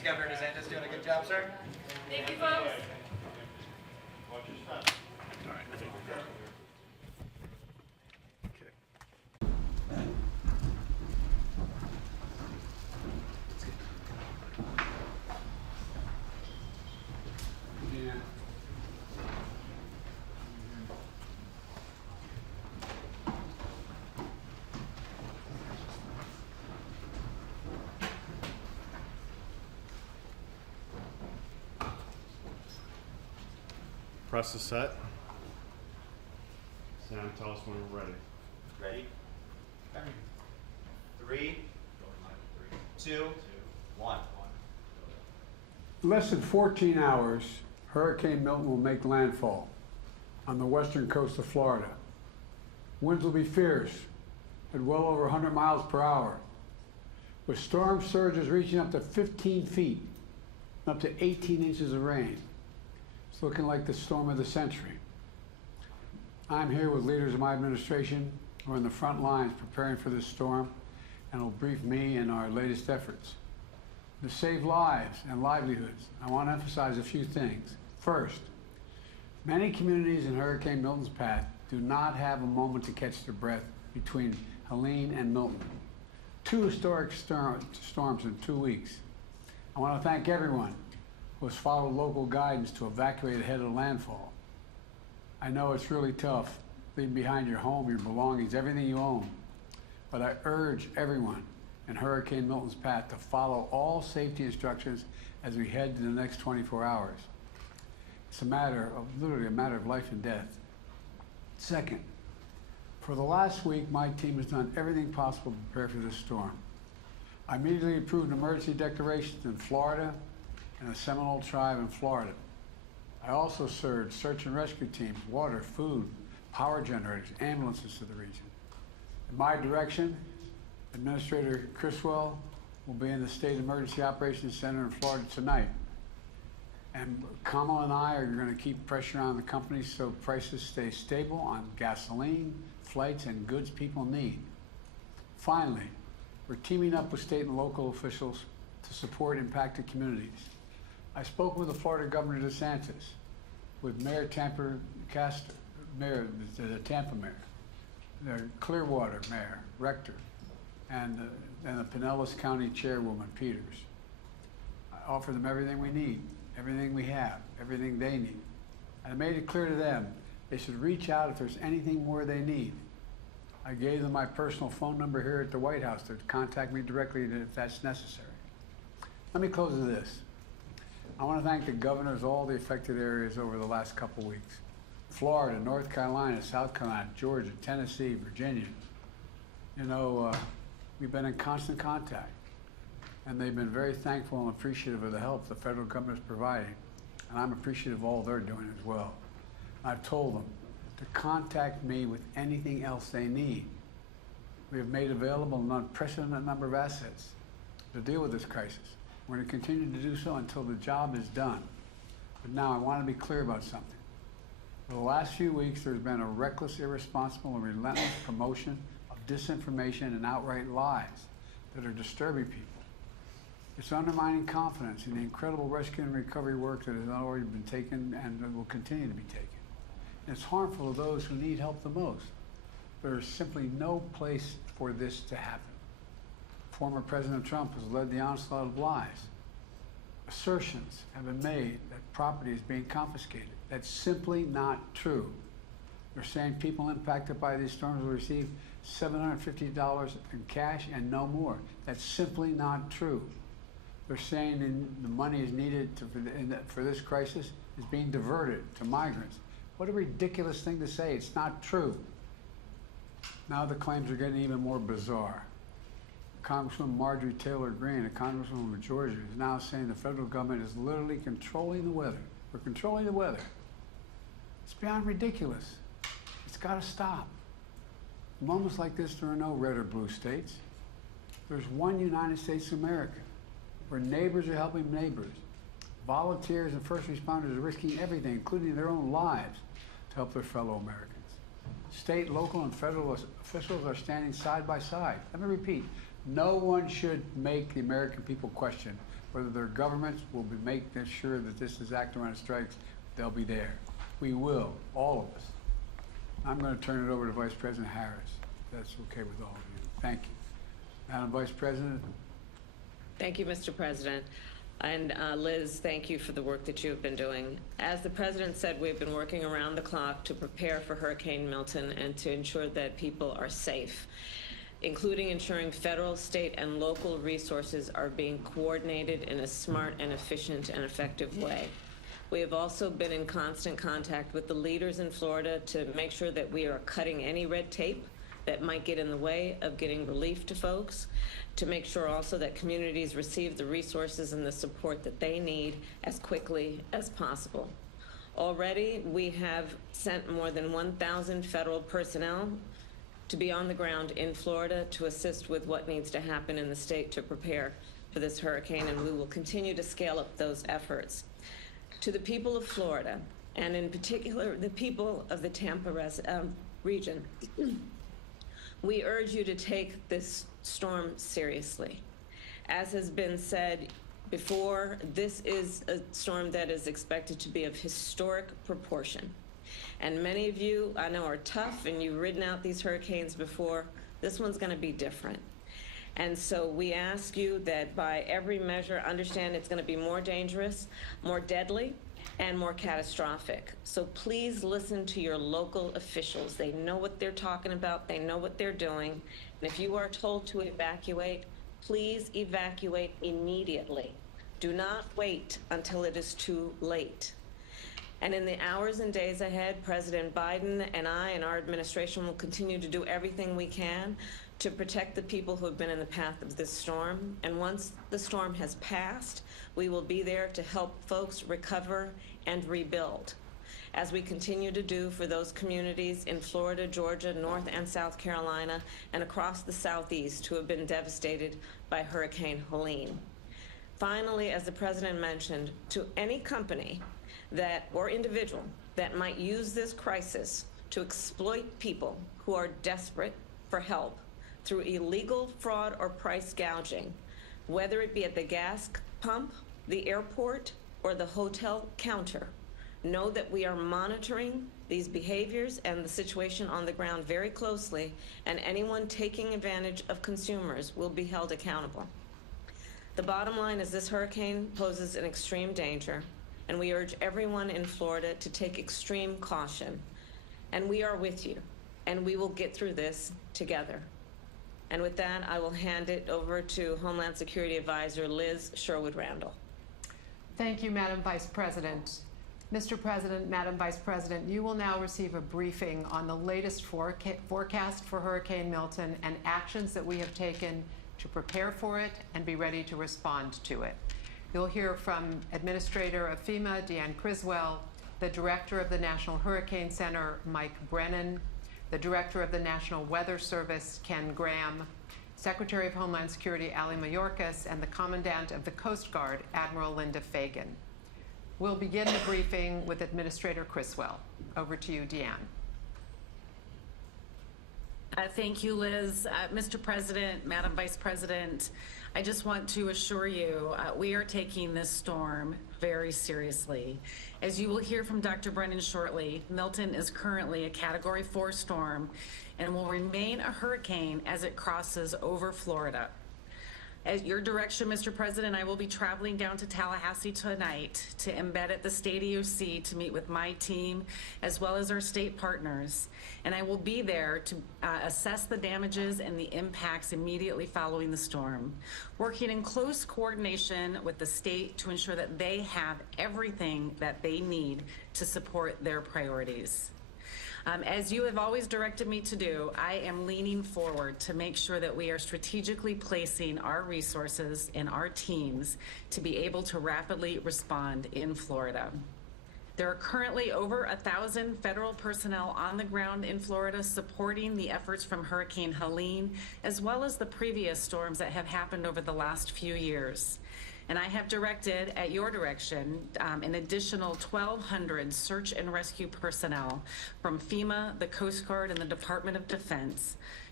Governor DeSantis doing a good job, sir. Thank you, folks. Press is set. Sam, tell us when we're ready. Ready? 3, 2, 1. In less than 14 hours, Hurricane Milton will make landfall on the western coast of Florida. Winds will be fierce at well over 100 miles per hour, with storm surges reaching up to 15 feet and up to 18 inches of rain. It's looking like the storm of the century. I'm here with leaders of my administration who are in the front lines preparing for this storm and will brief me in our latest efforts. To save lives and livelihoods, I want to emphasize a few things. First, many communities in Hurricane Milton's path do not have a moment to catch their breath between Helene and Milton. 2 historic storms in 2 weeks. I want to thank everyone who has followed local guidance to evacuate ahead of landfall. I know it's really tough leaving behind your home, your belongings, everything you own. But I urge everyone in Hurricane Milton's path to follow all safety instructions as we head to the next 24 hours. It's literally a matter of life and death. Second, for the last week, my team has done everything possible to prepare for this storm. I immediately approved emergency declarations in Florida and the Seminole tribe in Florida. I also surged search and rescue teams, water, food, power generators, ambulances to the region. In my direction, Administrator Criswell will be in the State Emergency Operations Center in Florida tonight. And Kamala and I are going to keep pressure on the companies so prices stay stable on gasoline, flights, and goods people need. Finally, we're teaming up with state and local officials to support impacted communities. I spoke with the Florida Governor DeSantis, with Mayor Tampa Castor, Mayor, the Tampa Mayor, the Clearwater Mayor, Rector, and the Pinellas County Chairwoman Peters. I offer them everything we need, everything we have, everything they need. And I made it clear to them they should reach out if there's anything more they need. I gave them my personal phone number here at the White House to contact me directly if that's necessary. Let me close with this. I want to thank the governors of all the affected areas over the last couple weeks. Florida, North Carolina, South Carolina, Georgia, Tennessee, Virginia. You know, we've been in constant contact, and they've been very thankful and appreciative of the help the federal government is providing, and I'm appreciative of all they're doing as well. I've told them to contact me with anything else they need. We have made available an unprecedented number of assets to deal with this crisis. We're going to continue to do so until the job is done. But now I want to be clear about something. For the last few weeks, there's been a reckless, irresponsible, and relentless promotion of disinformation and outright lies that are disturbing people. It's undermining confidence in the incredible rescue and recovery work that has already been taken and will continue to be taken. And it's harmful to those who need help the most. There is simply no place for this to happen. Former President Trump has led the onslaught of lies. Assertions have been made that property is being confiscated. That's simply not true. They're saying people impacted by these storms will receive $750 in cash and no more. That's simply not true. They're saying the money is needed for this crisis is being diverted to migrants. What a ridiculous thing to say. It's not true. Now the claims are getting even more bizarre. Congresswoman Marjorie Taylor Greene, a congresswoman of Georgia, is now saying the federal government is literally controlling the weather. We're controlling the weather. It's beyond ridiculous. It's got to stop. In moments like this, there are no red or blue states. There's one United States of America, where neighbors are helping neighbors. Volunteers and first responders are risking everything, including their own lives, to help their fellow Americans. State, local, and federal officials are standing side by side. Let me repeat, no one should make the American people question whether they're governments, we'll be making sure that this is acting when it strikes, they'll be there. We will, all of us. I'm going to turn it over to Vice President Harris, if that's okay with all of you. Thank you. Madam Vice President. Thank you, Mr. President. And Liz, thank you for the work that you have been doing. As the President said, we've been working around the clock to prepare for Hurricane Milton and to ensure that people are safe, including ensuring federal, state, and local resources are being coordinated in a smart and efficient and effective way. We have also been in constant contact with the leaders in Florida to make sure that we are cutting any red tape that might get in the way of getting relief to folks, to make sure also that communities receive the resources and the support that they need as quickly as possible. Already, we have sent more than 1,000 federal personnel to be on the ground in Florida to assist with what needs to happen in the state to prepare for this hurricane, and we will continue to scale up those efforts. To the people of Florida, and in particular the people of the Tampa region, we urge you to take this storm seriously. As has been said before, this is a storm that is expected to be of historic proportion. And many of you, I know, are tough, and you've ridden out these hurricanes before. This one's going to be different. And so we ask you that by every measure, understand it's going to be more dangerous, more deadly, and more catastrophic. So please listen to your local officials. They know what they're talking about. They know what they're doing. And if you are told to evacuate, please evacuate immediately. Do not wait until it is too late. And in the hours and days ahead, President Biden and I and our administration will continue to do everything we can to protect the people who have been in the path of this storm. And once the storm has passed, we will be there to help folks recover and rebuild, as we continue to do for those communities in Florida, Georgia, North and South Carolina, and across the Southeast who have been devastated by Hurricane Helene. Finally, as the President mentioned, to any company that or individual that might use this crisis to exploit people who are desperate for help through illegal fraud or price gouging, whether it be at the gas pump, the airport, or the hotel counter, know that we are monitoring these behaviors and the situation on the ground very closely, and anyone taking advantage of consumers will be held accountable. The bottom line is this hurricane poses an extreme danger, and we urge everyone in Florida to take extreme caution. And we are with you, and we will get through this together. And with that, I will hand it over to Homeland Security Advisor Liz Sherwood-Randall. Thank you, Madam Vice President. Mr. President, Madam Vice President, you will now receive a briefing on the latest forecast for Hurricane Milton and actions that we have taken to prepare for it and be ready to respond to it. You'll hear from Administrator of FEMA, Deanne Criswell, the Director of the National Hurricane Center, Mike Brennan, the Director of the National Weather Service, Ken Graham, Secretary of Homeland Security, Ali Mayorkas, and the Commandant of the Coast Guard, Admiral Linda Fagan. We'll begin the briefing with Administrator Criswell. Over to you, Deanne. Thank you, Liz. Mr. President, Madam Vice President, I just want to assure you we are taking this storm very seriously. As you will hear from Dr. Brennan shortly, Milton is currently a Category 4 storm and will remain a hurricane as it crosses over Florida. At your direction, Mr. President, I will be traveling down to Tallahassee tonight to embed at the state EOC to meet with my team as well as our state partners. And I will be there to assess the damages and the impacts immediately following the storm, working in close coordination with the state to ensure that they have everything that they need to support their priorities. As you have always directed me to do, I am leaning forward to make sure that we are strategically placing our resources and our teams to be able to rapidly respond in Florida. There are currently over 1,000 federal personnel on the ground in Florida supporting the efforts from Hurricane Helene, as well as the previous storms that have happened over the last few years. And I have directed, at your direction, an additional 1,200 search and rescue personnel from FEMA, the Coast Guard, and the Department of Defense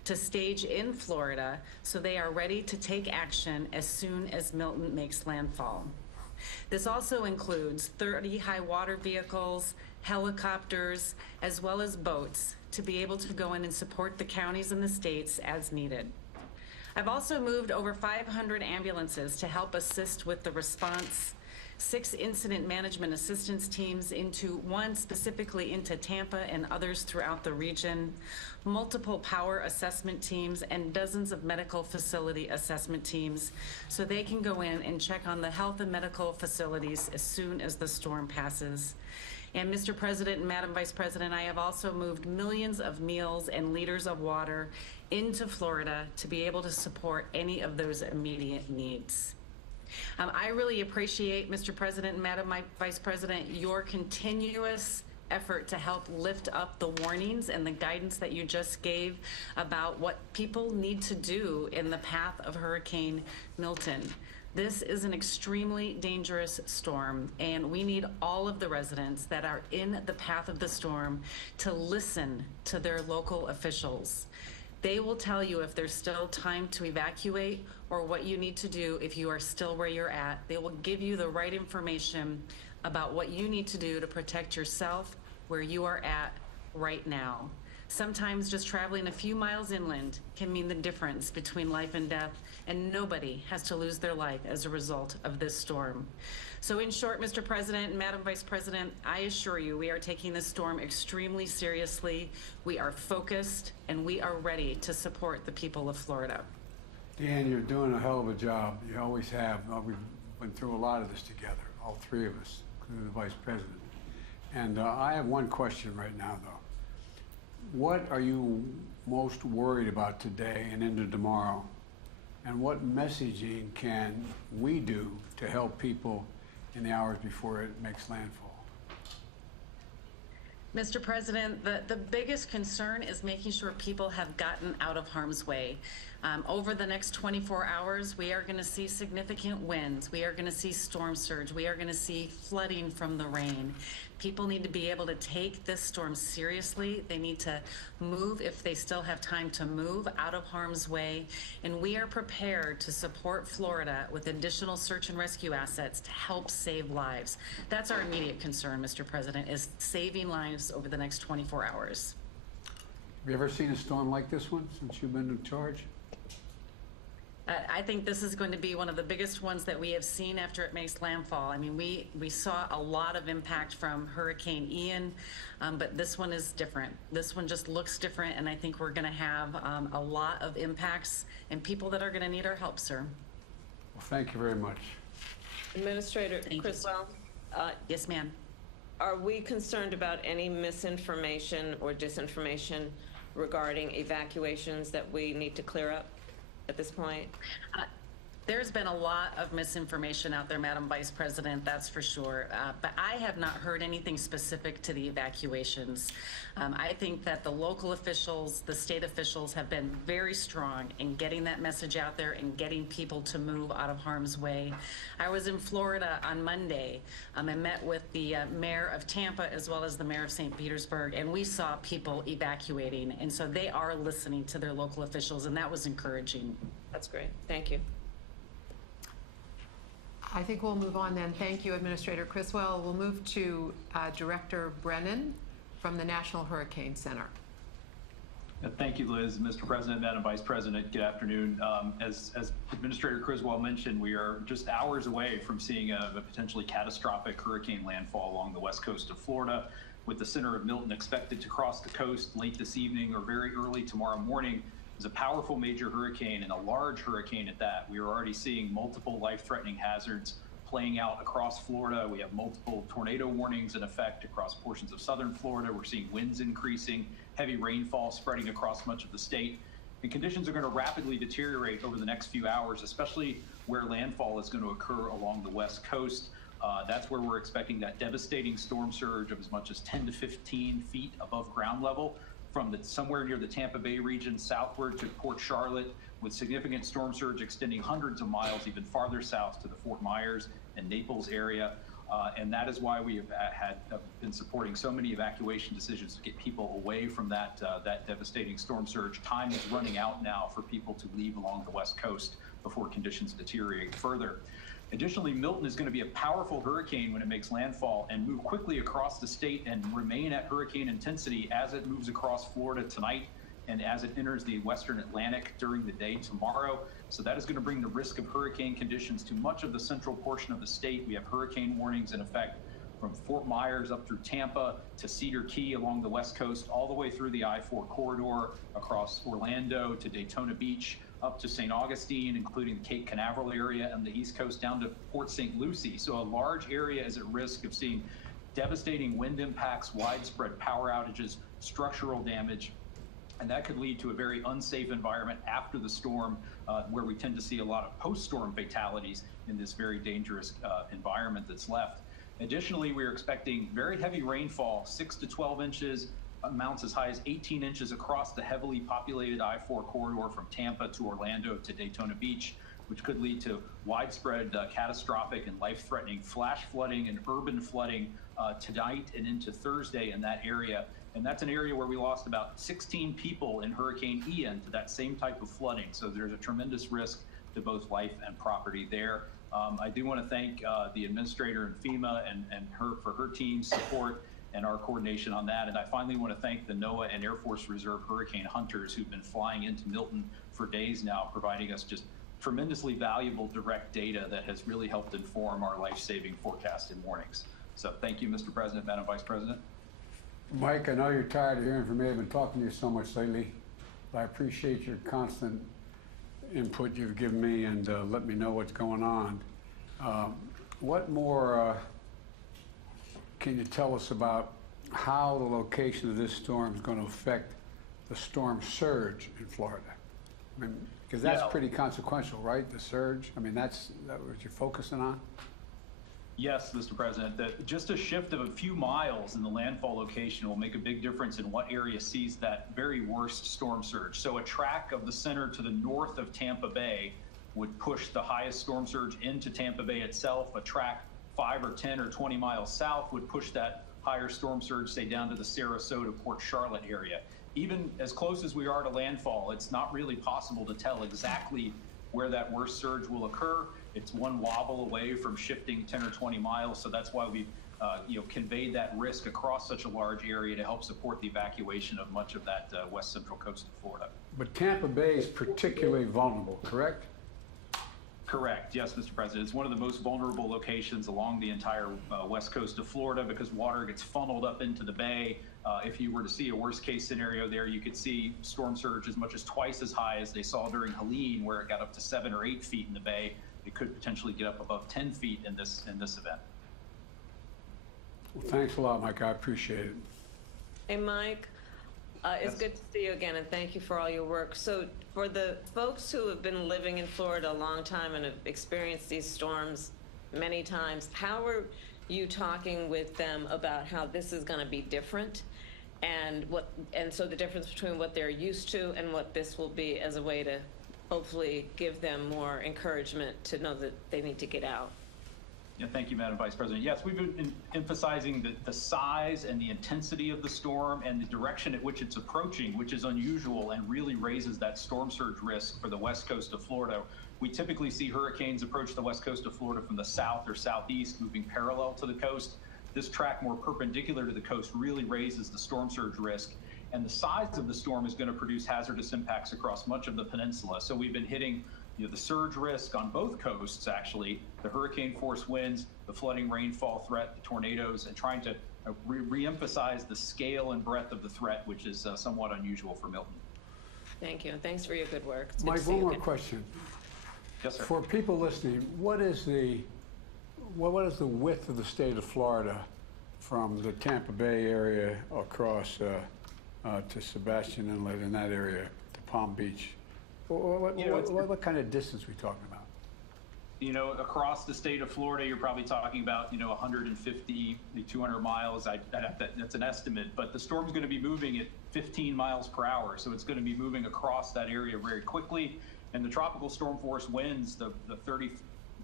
to stage in Florida so they are ready to take action as soon as Milton makes landfall. This also includes 30 high water vehicles, helicopters, as well as boats to be able to go in and support the counties and the states as needed. I've also moved over 500 ambulances to help assist with the response, 6 incident management assistance teams, one specifically into Tampa and others throughout the region, multiple power assessment teams, and dozens of medical facility assessment teams so they can go in and check on the health and medical facilities as soon as the storm passes. And Mr. President and Madam Vice President, I have also moved millions of meals and liters of water into Florida to be able to support any of those immediate needs. I really appreciate, Mr. President and Madam Vice President, your continuous effort to help lift up the warnings and the guidance that you just gave about what people need to do in the path of Hurricane Milton. This is an extremely dangerous storm, and we need all of the residents that are in the path of the storm to listen to their local officials. They will tell you if there's still time to evacuate or what you need to do if you are still where you're at. They will give you the right information about what you need to do to protect yourself where you are at right now. Sometimes just traveling a few miles inland can mean the difference between life and death, and nobody has to lose their life as a result of this storm. So in short, Mr. President and Madam Vice President, I assure you we are taking this storm extremely seriously. We are focused, and we are ready to support the people of Florida. Dan, you're doing a hell of a job. You always have. We've been through a lot of this together, all three of us, including the Vice President. And I have one question right now, though. What are you most worried about today and into tomorrow? And what messaging can we do to help people in the hours before it makes landfall? Mr. President, the biggest concern is making sure people have gotten out of harm's way. Over the next 24 hours, we are going to see significant winds. We are going to see storm surge. We are going to see flooding from the rain. People need to be able to take this storm seriously. They need to move, if they still have time to move, out of harm's way. And we are prepared to support Florida with additional search and rescue assets to help save lives. That's our immediate concern, Mr. President, is saving lives over the next 24 hours. Have you ever seen a storm like this one since you've been in charge? I think this is going to be one of the biggest ones that we have seen after it makes landfall. I mean, we saw a lot of impact from Hurricane Ian, but this one is different. This one just looks different, and I think we're going to have a lot of impacts and people that are going to need our help, sir. Well, thank you very much. Administrator Criswell, Yes, ma'am. are we concerned about any misinformation or disinformation regarding evacuations that we need to clear up at this point? There's been a lot of misinformation out there, Madam Vice President, that's for sure. But I have not heard anything specific to the evacuations. I think that the local officials, the state officials have been very strong in getting that message out there and getting people to move out of harm's way. I was in Florida on Monday and met with the mayor of Tampa as well as the mayor of St. Petersburg, and we saw people evacuating. And so they are listening to their local officials, and that was encouraging. That's great. Thank you. I think we'll move on then. Thank you, Administrator Criswell. We'll move to Director Brennan from the National Hurricane Center. Thank you, Liz. Mr. President, Madam Vice President, good afternoon. As Administrator Criswell mentioned, we are just hours away from seeing a potentially catastrophic hurricane landfall along the west coast of Florida, with the center of Milton expected to cross the coast late this evening or very early tomorrow morning. It's a powerful major hurricane and a large hurricane at that. We are already seeing multiple life-threatening hazards playing out across Florida. We have multiple tornado warnings in effect across portions of southern Florida. We're seeing winds increasing, heavy rainfall spreading across much of the state. And conditions are going to rapidly deteriorate over the next few hours, especially where landfall is going to occur along the west coast. That's where we're expecting that devastating storm surge of as much as 10 to 15 feet above ground level, from somewhere near the Tampa Bay region southward to Port Charlotte, with significant storm surge extending hundreds of miles even farther south to the Fort Myers and Naples area. And that is why we have been supporting so many evacuation decisions to get people away from that devastating storm surge. Time is running out now for people to leave along the West Coast before conditions deteriorate further. Additionally, Milton is going to be a powerful hurricane when it makes landfall and move quickly across the state and remain at hurricane intensity as it moves across Florida tonight and as it enters the western Atlantic during the day tomorrow. So that is going to bring the risk of hurricane conditions to much of the central portion of the state. We have hurricane warnings in effect from Fort Myers up through Tampa to Cedar Key along the West Coast, all the way through the I-4 corridor across Orlando to Daytona Beach, up to St. Augustine, including the Cape Canaveral area and the East Coast down to Port St. Lucie. So a large area is at risk of seeing devastating wind impacts, widespread power outages, structural damage, and that could lead to a very unsafe environment after the storm, where we tend to see a lot of post-storm fatalities in this very dangerous environment that's left. Additionally, we're expecting very heavy rainfall, 6 to 12 inches, amounts as high as 18 inches across the heavily populated I-4 corridor from Tampa to Orlando to Daytona Beach, which could lead to widespread catastrophic and life-threatening flash flooding and urban flooding tonight and into Thursday in that area. And that's an area where we lost about 16 people in Hurricane Ian to that same type of flooding. So there's a tremendous risk to both life and property there. I do want to thank the administrator and FEMA and her for her team's support and our coordination on that. And I finally want to thank the NOAA and Air Force Reserve hurricane hunters who've been flying into Milton for days now, providing us just tremendously valuable direct data that has really helped inform our life-saving forecast in warnings. So thank you, Mr. President, Madam Vice President. Mike, I know you're tired of hearing from me. I've been talking to you so much lately. I appreciate your constant input you've given me and let me know what's going on. What more can you tell us about how the location of this storm is going to affect the storm surge in Florida? I mean, because that's pretty consequential, right? The surge. I mean, that's what you're focusing on. Yes, Mr. President, just a shift of a few miles in the landfall location will make a big difference in what area sees that very worst storm surge. So a track of the center to the north of Tampa Bay would push the highest storm surge into Tampa Bay itself. A track 5 or 10 or 20 miles south would push that higher storm surge, say, down to the Sarasota, Port Charlotte area. Even as close as we are to landfall, it's not really possible to tell exactly where that worst surge will occur. It's one wobble away from shifting 10 or 20 miles. So that's why we've conveyed that risk across such a large area to help support the evacuation of much of that west central coast of Florida. But Tampa Bay is particularly vulnerable, correct? Correct. Yes, Mr. President. It's one of the most vulnerable locations along the entire west coast of Florida because water gets funneled up into the bay. If you were to see a worst case scenario there, you could see storm surge as much as twice as high as they saw during Helene, where it got up to 7 or 8 feet in the bay. It could potentially get up above 10 feet in this event. Well, thanks a lot, Mike. I appreciate it. Hey, Mike, it's good to see you again, and thank you for all your work. So for the folks who have been living in Florida a long time and have experienced these storms many times, how are you talking with them about how this is going to be different, and so the difference between what they're used to and what this will be as a way to hopefully give them more encouragement to know that they need to get out? Yeah, thank you, Madam Vice President. Yes, we've been emphasizing the size and the intensity of the storm and the direction at which it's approaching, which is unusual and really raises that storm surge risk for the west coast of Florida. We typically see hurricanes approach the west coast of Florida from the south or southeast, moving parallel to the coast. This track more perpendicular to the coast really raises the storm surge risk. And the size of the storm is going to produce hazardous impacts across much of the peninsula. So we've been hitting the surge risk on both coasts, actually, the hurricane force winds, the flooding rainfall threat, the tornadoes, and trying to re-emphasize the scale and breadth of the threat, which is somewhat unusual for Milton. Thank you. Thanks for your good work. It's good Mike, to see one you more again. question. Yes, sir. For people listening, what is the width of the state of Florida from the Tampa Bay area across to Sebastian Inlet in that area to Palm Beach? What kind of distance are we talking about? Across the state of Florida, you're probably talking about, 150, 200 miles. That's an estimate, but the storm's going to be moving at 15 miles per hour. So it's going to be moving across that area very quickly. And the tropical storm force winds, the 30,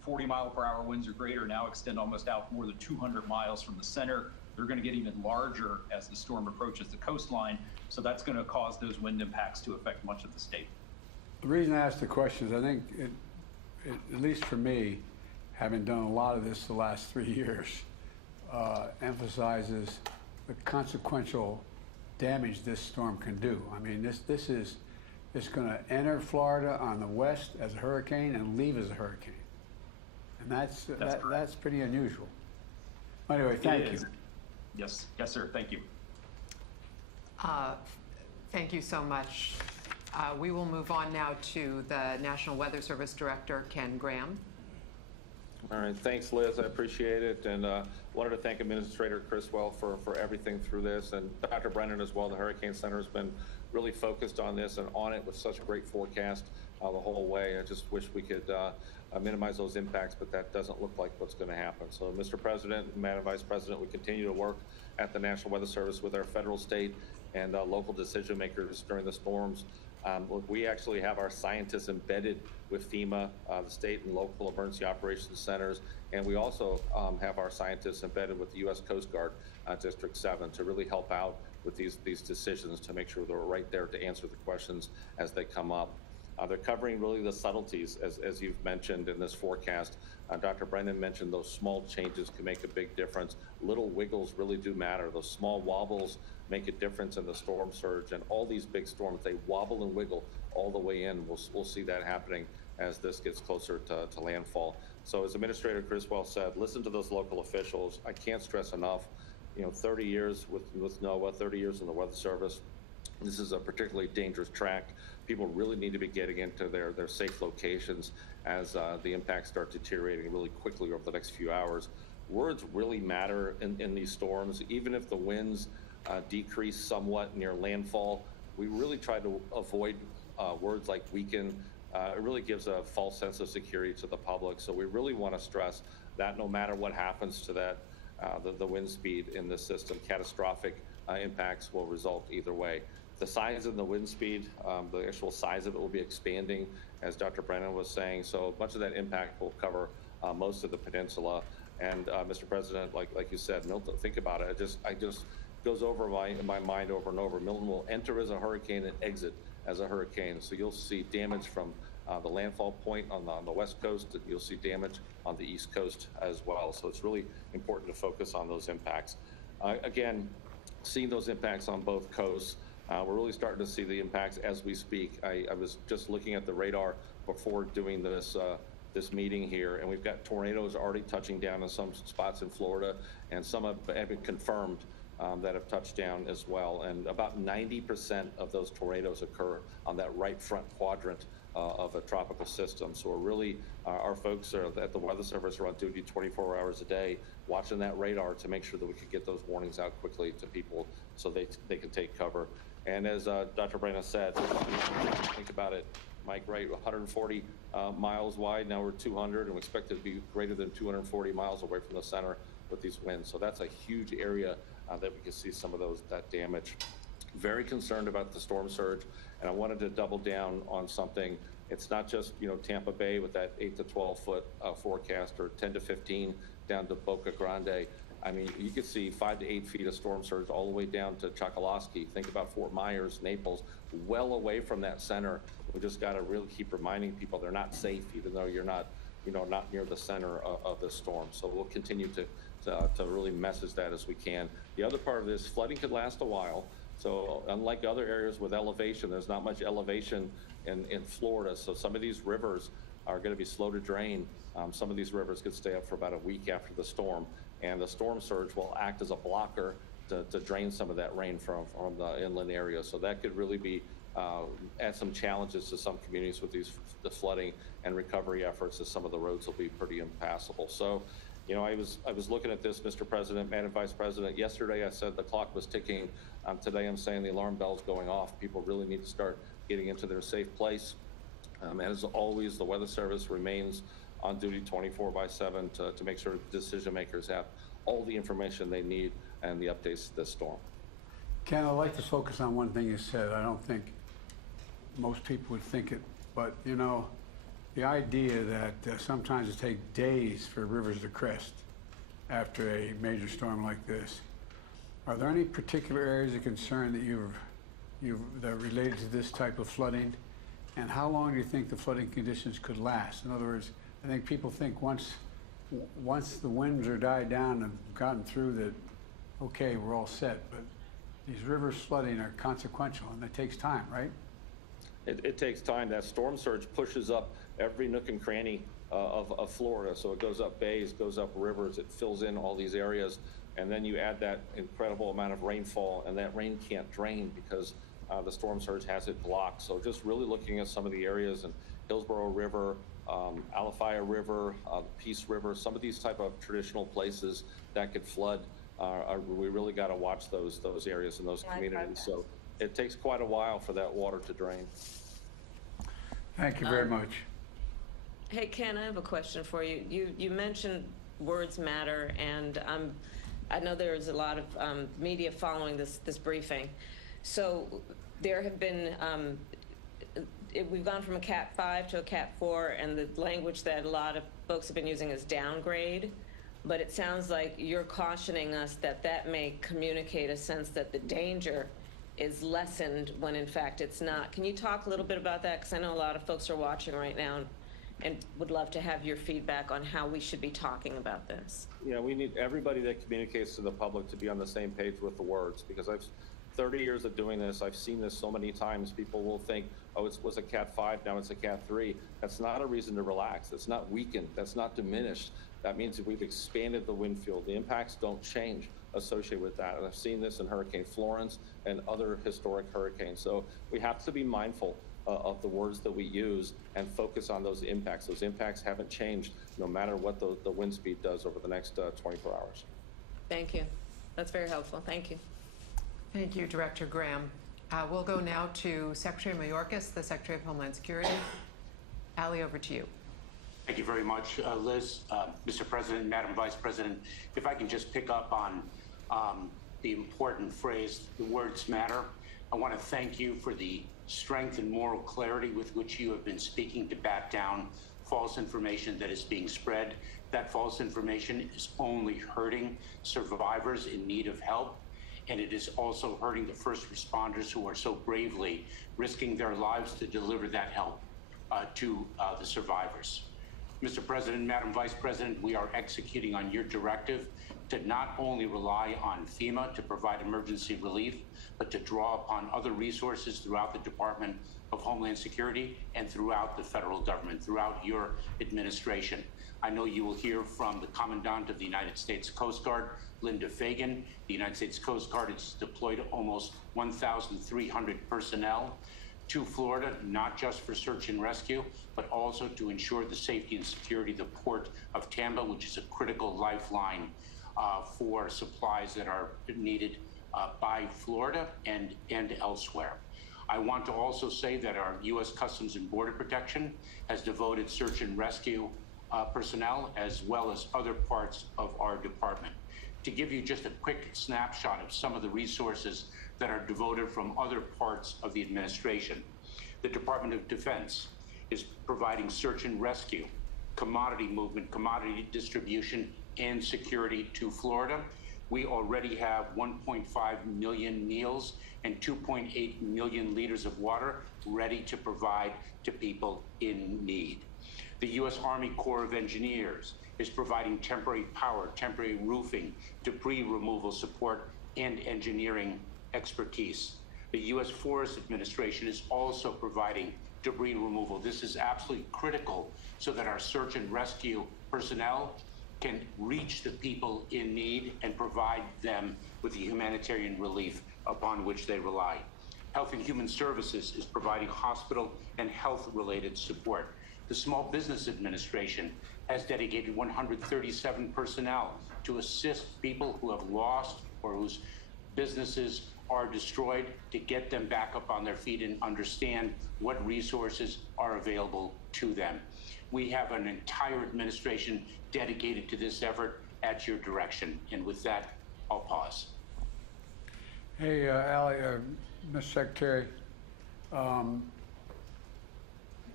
40-mile-per-hour winds or greater now extend almost out more than 200 miles from the center. They're going to get even larger as the storm approaches the coastline. So that's going to cause those wind impacts to affect much of the state. The reason I asked the question is I think, at least for me, having done a lot of this the last 3 years, emphasizes the consequential damage this storm can do. I mean, it's going to enter Florida on the west as a hurricane and leave as a hurricane. And that's pretty unusual. Anyway, thank you. Yes, sir. Thank you. Thank you so much. We will move on now to the National Weather Service Director, Ken Graham. All right, thanks, Liz. I appreciate it, and wanted to thank Administrator Criswell for everything through this, and Dr. Brennan as well. The Hurricane Center has been really focused on this and on it with such a great forecast the whole way. I just wish we could minimize those impacts, but that doesn't look like what's going to happen. So, Mr. President, Madam Vice President, we continue to work at the National Weather Service with our federal, state, and local decision makers during the storms. We actually have our scientists embedded with FEMA, the state and local emergency operations centers, and we also have our scientists embedded with the U.S. Coast Guard District 7 to really help out with these decisions to make sure they're right there to answer the questions as they come up. They're covering really the subtleties, as you've mentioned in this forecast. Dr. Brennan mentioned those small changes can make a big difference. Little wiggles really do matter. Those small wobbles make a difference in the storm surge. And all these big storms, they wobble and wiggle all the way in. We'll see that happening as this gets closer to landfall. So as Administrator Criswell said, listen to those local officials. I can't stress enough, 30 years with NOAA, 30 years in the Weather Service. This is a particularly dangerous track. People really need to be getting into their safe locations as the impacts start deteriorating really quickly over the next few hours. Words really matter in these storms. Even if the winds decrease somewhat near landfall, we really try to avoid words like weaken. It really gives a false sense of security to the public. So we really want to stress that no matter what happens to that, the wind speed in this system, catastrophic impacts will result either way. The size of the wind speed, the actual size of it will be expanding, as Dr. Brennan was saying. So much of that impact will cover most of the peninsula. And Mr. President, like you said, Milton, think about it. It just goes over in my mind over and over. Milton will enter as a hurricane and exit as a hurricane. So you'll see damage from the landfall point on the west coast. You'll see damage on the east coast as well. So it's really important to focus on those impacts. Again, seeing those impacts on both coasts. We're really starting to see the impacts as we speak. I was just looking at the radar before doing this meeting here, and we've got tornadoes already touching down in some spots in Florida, and some have been confirmed that have touched down as well. And about 90% of those tornadoes occur on that right front quadrant of a tropical system. So we're really, our folks at the Weather Service are on duty 24 hours a day, watching that radar to make sure that we can get those warnings out quickly to people so they can take cover. And as Dr. Brennan said, think about it, Mike, right, 140 miles wide, now we're 200, and we expect it to be greater than 240 miles away from the center with these winds. So that's a huge area that we can see some of that damage. Very concerned about the storm surge, and I wanted to double down on something. It's not just, Tampa Bay with that 8 to 12 foot forecast, or 10 to 15 down to Boca Grande. I mean, you could see 5 to 8 feet of storm surge all the way down to Chokoloskee. Think about Fort Myers, Naples, well away from that center. We just got to really keep reminding people they're not safe, even though you're not, not near the center of the storm. So we'll continue to really message that as we can. The other part of this, flooding could last a while. So unlike other areas with elevation, there's not much elevation in Florida. So some of these rivers are going to be slow to drain. Some of these rivers could stay up for about a week after the storm. And the storm surge will act as a blocker to drain some of that rain from the inland area. So that could really be add some challenges to some communities with the flooding and recovery efforts, as some of the roads will be pretty impassable. So, I was looking at this, Mr. President, Madam Vice President. Yesterday I said the clock was ticking. Today I'm saying the alarm bell's going off. People really need to start getting into their safe place. As always, the Weather Service remains on duty 24/7 to make sure decision makers have all the information they need and the updates to this storm. Ken, I'd like to focus on one thing you said. I don't think most people would think it, but the idea that sometimes it takes days for rivers to crest after a major storm like this. Are there any particular areas of concern that are related to this type of flooding? And how long do you think the flooding conditions could last? In other words, I think people think once the winds are died down and gotten through that, okay, we're all set. But these rivers flooding are consequential, and it takes time, right? It takes time. That storm surge pushes up every nook and cranny of Florida. So it goes up bays, goes up rivers, it fills in all these areas. And then you add that incredible amount of rainfall, and that rain can't drain because the storm surge has it blocked. So just really looking at some of the areas in Hillsborough River, Alafaya River, Peace River, some of these type of traditional places that could flood, we really got to watch those areas and those communities. So it takes quite a while for that water to drain. Thank you very much. Hey, Ken, I have a question for you. You mentioned words matter, and I know there's a lot of media following this briefing. So there have been, we've gone from a Cat 5 to a Cat 4, and the language that a lot of folks have been using is downgrade. But it sounds like you're cautioning us that that may communicate a sense that the danger is lessened when in fact it's not. Can you talk a little bit about that? Because I know a lot of folks are watching right now and would love to have your feedback on how we should be talking about this. Yeah, we need everybody that communicates to the public to be on the same page with the words, because I've 30 years of doing this. I've seen this so many times. People will think, oh, it was a Cat 5, now it's a Cat 3. That's not a reason to relax. It's not weakened. That's not diminished. That means that we've expanded the wind field. The impacts don't change associated with that. And I've seen this in Hurricane Florence and other historic hurricanes. So we have to be mindful of the words that we use and focus on those impacts. Those impacts haven't changed no matter what the wind speed does over the next 24 hours. Thank you. That's very helpful. Thank you. Thank you, Director Graham. We'll go now to Secretary Mayorkas, the Secretary of Homeland Security. Ali, over to you. Thank you very much, Liz. Mr. President, Madam Vice President, if I can just pick up on the important phrase, the words matter. I want to thank you for the strength and moral clarity with which you have been speaking to bat down false information that is being spread. That false information is only hurting survivors in need of help, and it is also hurting the first responders who are so bravely risking their lives to deliver that help to the survivors. Mr. President, Madam Vice President, we are executing on your directive to not only rely on FEMA to provide emergency relief, but to draw upon other resources throughout the Department of Homeland Security and throughout the federal government, throughout your administration. I know you will hear from the Commandant of the United States Coast Guard, Linda Fagan. The United States Coast Guard has deployed almost 1,300 personnel to Florida, not just for search and rescue, but also to ensure the safety and security of the port of Tampa, which is a critical lifeline for supplies that are needed by Florida and elsewhere. I want to also say that our U.S. Customs and Border Protection has devoted search and rescue personnel as well as other parts of our department. To give you just a quick snapshot of some of the resources that are devoted from other parts of the administration, the Department of Defense is providing search and rescue, commodity movement, commodity distribution, and security to Florida. We already have 1.5 million meals and 2.8 million liters of water ready to provide to people in need. The U.S. Army Corps of Engineers is providing temporary power, temporary roofing, debris removal support, and engineering expertise. The U.S. Forest Administration is also providing debris removal. This is absolutely critical so that our search and rescue personnel can reach the people in need and provide them with the humanitarian relief upon which they rely. Health and Human Services is providing hospital and health-related support. The Small Business Administration has dedicated 137 personnel to assist people who have lost or whose businesses are destroyed, to get them back up on their feet and understand what resources are available to them. We have an entire administration dedicated to this effort at your direction. And with that, I'll pause. Hey, Ali, Mr. Secretary,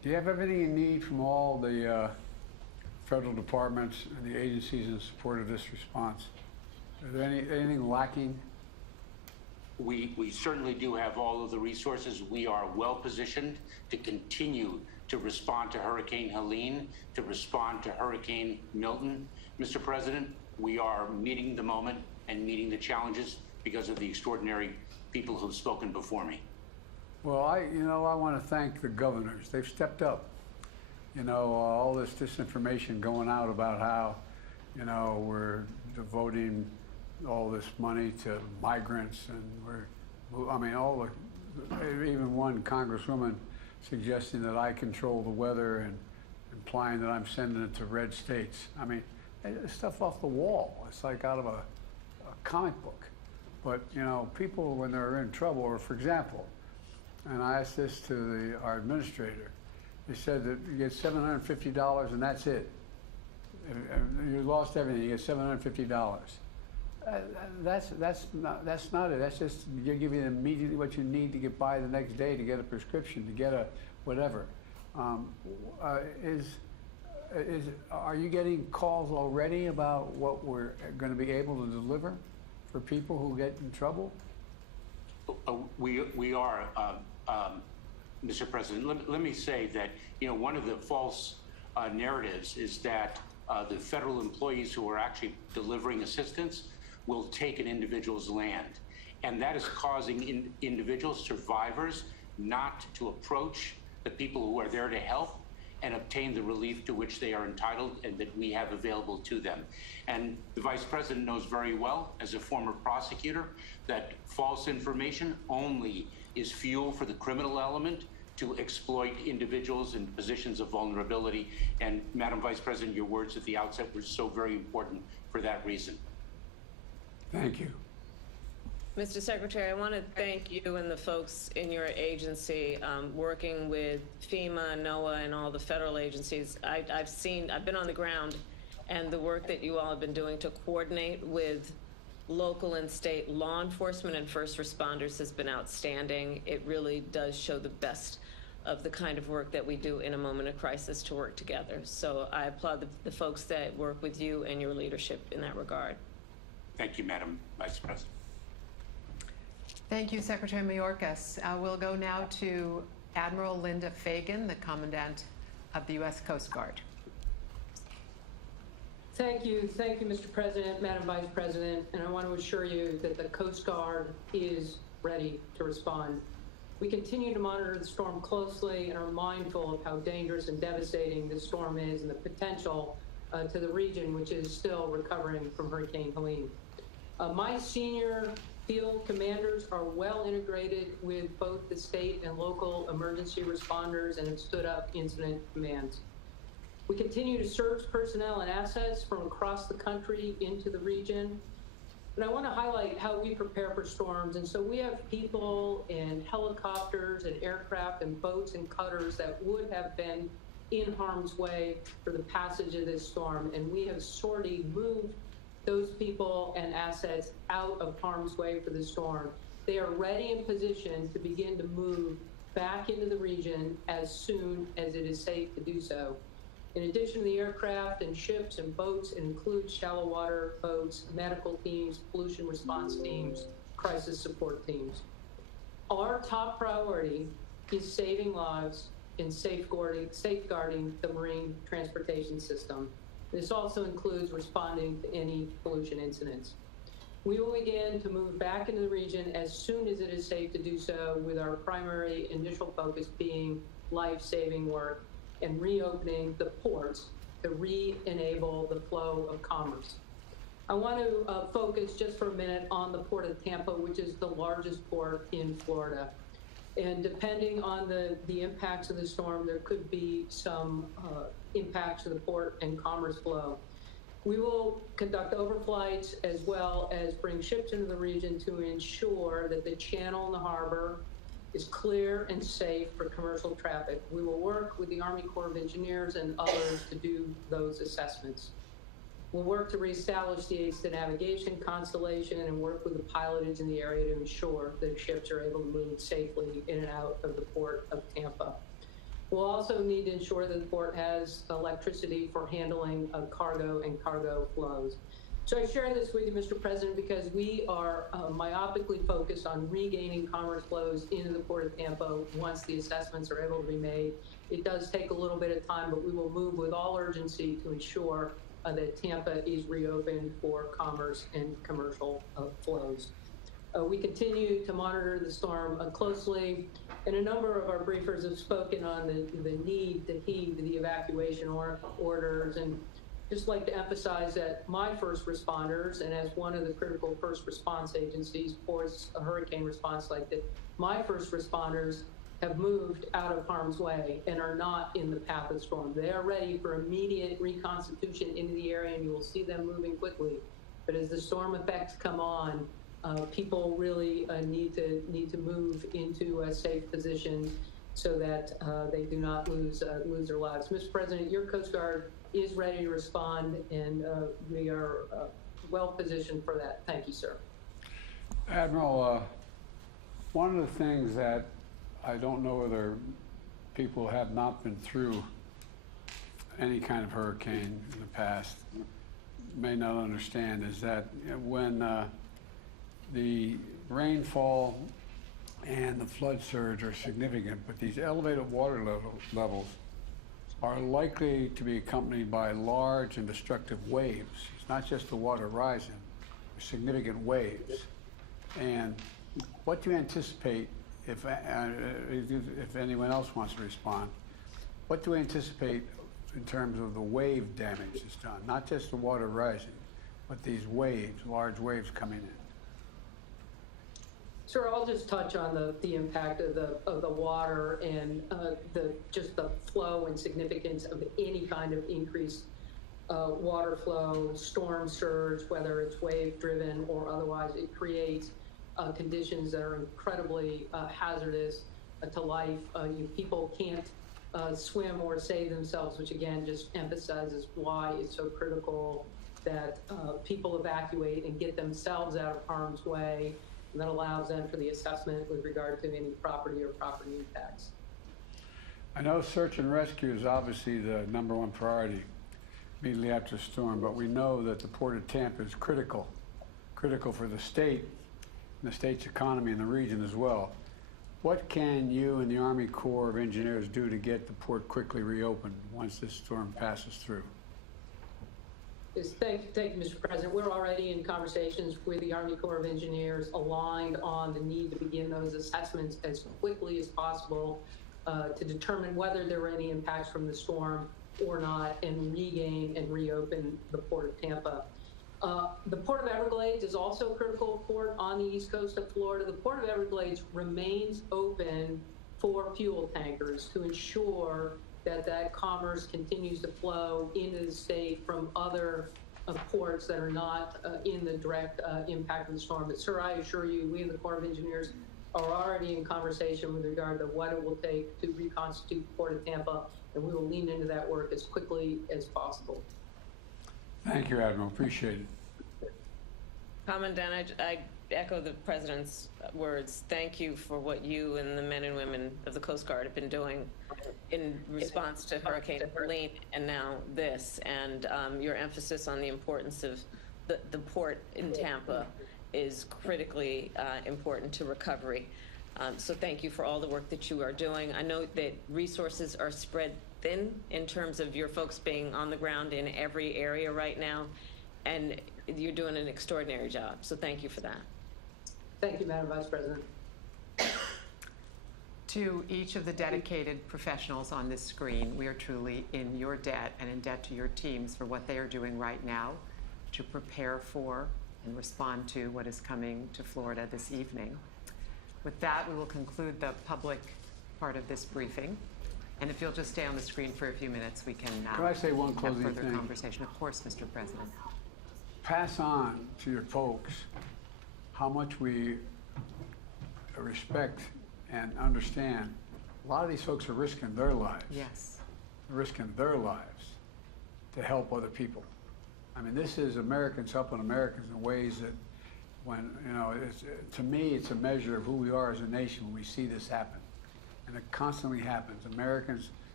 Do you have everything you need from all the federal departments and the agencies in support of this response? Is there anything lacking? We certainly do have all of the resources. We are well positioned to continue to respond to Hurricane Helene, to respond to Hurricane Milton. Mr. President, we are meeting the moment and meeting the challenges because of the extraordinary people who've spoken before me. Well, I want to thank the governors. They've stepped up. All this disinformation going out about how, we're devoting all this money to migrants, and even one congresswoman suggesting that I control the weather and implying that I'm sending it to red states. I mean, it's stuff off the wall. It's like out of a comic book. But, people, when they're in trouble, or for example, and I asked this to our administrator, they said that you get $750 and that's it. You lost everything, you get $750. That's not it. That's just you give you immediately what you need to get by the next day, to get a prescription, to get a whatever. Are you getting calls already about what we're going to be able to deliver for people who get in trouble? We are, Mr. President. Let me say that one of the false narratives is that the federal employees who are actually delivering assistance will take an individual's land, and that is causing individual survivors not to approach the people who are there to help and obtain the relief to which they are entitled and that we have available to them. And the Vice President knows very well, as a former prosecutor, that false information only is fuel for the criminal element to exploit individuals in positions of vulnerability. And Madam Vice President, your words at the outset were so very important for that reason. Thank you. Mr. Secretary, I want to thank you and the folks in your agency working with FEMA, NOAA, and all the federal agencies. I've been on the ground, and the work that you all have been doing to coordinate with local and state law enforcement and first responders has been outstanding. It really does show the best of the kind of work that we do in a moment of crisis to work together. So I applaud the folks that work with you and your leadership in that regard. Thank you, Madam Vice President. Thank you, Secretary Mayorkas. We'll go now to Admiral Linda Fagan, the Commandant of the U.S. Coast Guard. Thank you, Mr. President, Madam Vice President, and I want to assure you that the Coast Guard is ready to respond. We continue to monitor the storm closely and are mindful of how dangerous and devastating the storm is and the potential to the region, which is still recovering from Hurricane Helene. My senior field commanders are well integrated with both the state and local emergency responders and have stood up incident commands. We continue to surge personnel and assets from across the country into the region. But I want to highlight how we prepare for storms. And so we have people and helicopters and aircraft and boats and cutters that would have been in harm's way for the passage of this storm. And we have sorely moved those people and assets out of harm's way for the storm. They are ready and positioned to begin to move back into the region as soon as it is safe to do so. In addition to the aircraft and ships and boats, it includes shallow water boats, medical teams, pollution response teams, crisis support teams. Our top priority is saving lives and safeguarding the marine transportation system. This also includes responding to any pollution incidents. We will begin to move back into the region as soon as it is safe to do so, with our primary initial focus being life-saving work and reopening the ports to re-enable the flow of commerce. I want to focus just for a minute on the Port of Tampa, which is the largest port in Florida. And depending on the impacts of the storm, there could be some impacts to the port and commerce flow. We will conduct overflights as well as bring ships into the region to ensure that the channel and the harbor is clear and safe for commercial traffic. We will work with the Army Corps of Engineers and others to do those assessments. We'll work to reestablish the aids to navigation constellation and work with the pilotage in the area to ensure that ships are able to move safely in and out of the Port of Tampa. We'll also need to ensure that the port has electricity for handling cargo and cargo flows. So I share this with you, Mr. President, because we are myopically focused on regaining commerce flows into the Port of Tampa once the assessments are able to be made. It does take a little bit of time, but we will move with all urgency to ensure that Tampa is reopened for commerce and commercial flows. We continue to monitor the storm closely, and a number of our briefers have spoken on the need to heed the evacuation orders. And just like to emphasize that my first responders, and as one of the critical first response agencies for a hurricane response like that, my first responders have moved out of harm's way and are not in the path of the storm. They are ready for immediate reconstitution into the area, and you will see them moving quickly. But as the storm effects come on, people really need to move into safe positions so that they do not lose their lives. Mr. President, your Coast Guard is ready to respond, and we are well positioned for that. Thank you, sir. Admiral, one of the things that I don't know whether people have not been through any kind of hurricane in the past may not understand is that when the rainfall and the flood surge are significant, but these elevated water levels are likely to be accompanied by large and destructive waves. It's not just the water rising, significant waves. And what do you anticipate, if anyone else wants to respond, what do we anticipate in terms of the wave damage that's done? Not just the water rising, but these waves, large waves coming in. Sir, I'll just touch on the impact of the water and just the flow and significance of any kind of increased water flow, storm surge, whether it's wave driven or otherwise. It creates conditions that are incredibly hazardous to life. People can't swim or save themselves, which again just emphasizes why it's so critical that people evacuate and get themselves out of harm's way. And that allows them for the assessment with regard to any property or property impacts. I know search and rescue is obviously the #1 priority immediately after a storm, but we know that the Port of Tampa is critical for the state and the state's economy and the region as well. What can you and the Army Corps of Engineers do to get the port quickly reopened once this storm passes through? Thank you, Mr. President. We're already in conversations with the Army Corps of Engineers aligned on the need to begin those assessments as quickly as possible to determine whether there were any impacts from the storm or not and regain and reopen the Port of Tampa. The Port of Everglades is also a critical port on the east coast of Florida. The Port of Everglades remains open for fuel tankers to ensure that commerce continues to flow into the state from other ports that are not in the direct impact of the storm. But sir, I assure you, we in the Corps of Engineers are already in conversation with regard to what it will take to reconstitute the Port of Tampa, and we will lean into that work as quickly as possible. Thank you, Admiral. Appreciate it. Commandant, I echo the President's words. Thank you for what you and the men and women of the Coast Guard have been doing in response to Hurricane Helene and now this, and your emphasis on the importance of the port in Tampa is critically important to recovery. So thank you for all the work that you are doing. I know that resources are spread thin in terms of your folks being on the ground in every area right now, and you're doing an extraordinary job. So thank you for that. Thank you, Madam Vice President. To each of the dedicated professionals on this screen, we are truly in your debt and in debt to your teams for what they are doing right now to prepare for and respond to what is coming to Florida this evening. With that, we will conclude the public part of this briefing. And if you'll just stay on the screen for a few minutes, we can I say one have closing further thing? conversation. Of course, Mr. President. Pass on to your folks how much we respect and understand. A lot of these folks are risking their lives. Yes. Risking their lives to help other people. I mean, this is Americans helping Americans in ways that when, to me, it's a measure of who we are as a nation when we see this happen. And it constantly happens. Americans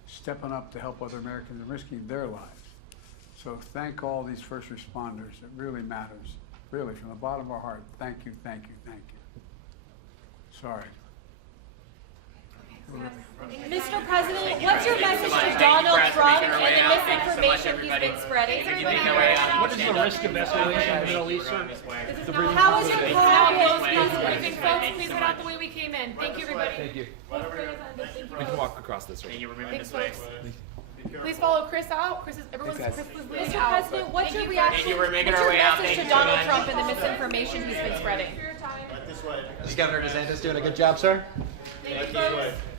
stepping up to help other Americans and risking their lives. So thank all these first responders. It really matters. Really, from the bottom of our heart, thank you, thank you, thank you. Sorry. Mr. President, what's your message to Donald Trump and the misinformation he's been spreading? What is the risk of escalation in the Middle East, sir? How was your press briefing, folks? Please get out the way we came in. Thank you, everybody. Thank you. We can walk across this way. Thank you for moving Thanks, this way. folks. Please follow Chris out. Chris was leading Mr. out. President, what's your reaction? Thank you. We're making what's our your way out. message Thank to you so Donald much. Trump and the misinformation he's been spreading? Is Governor DeSantis doing a good job, sir? Thank you, folks.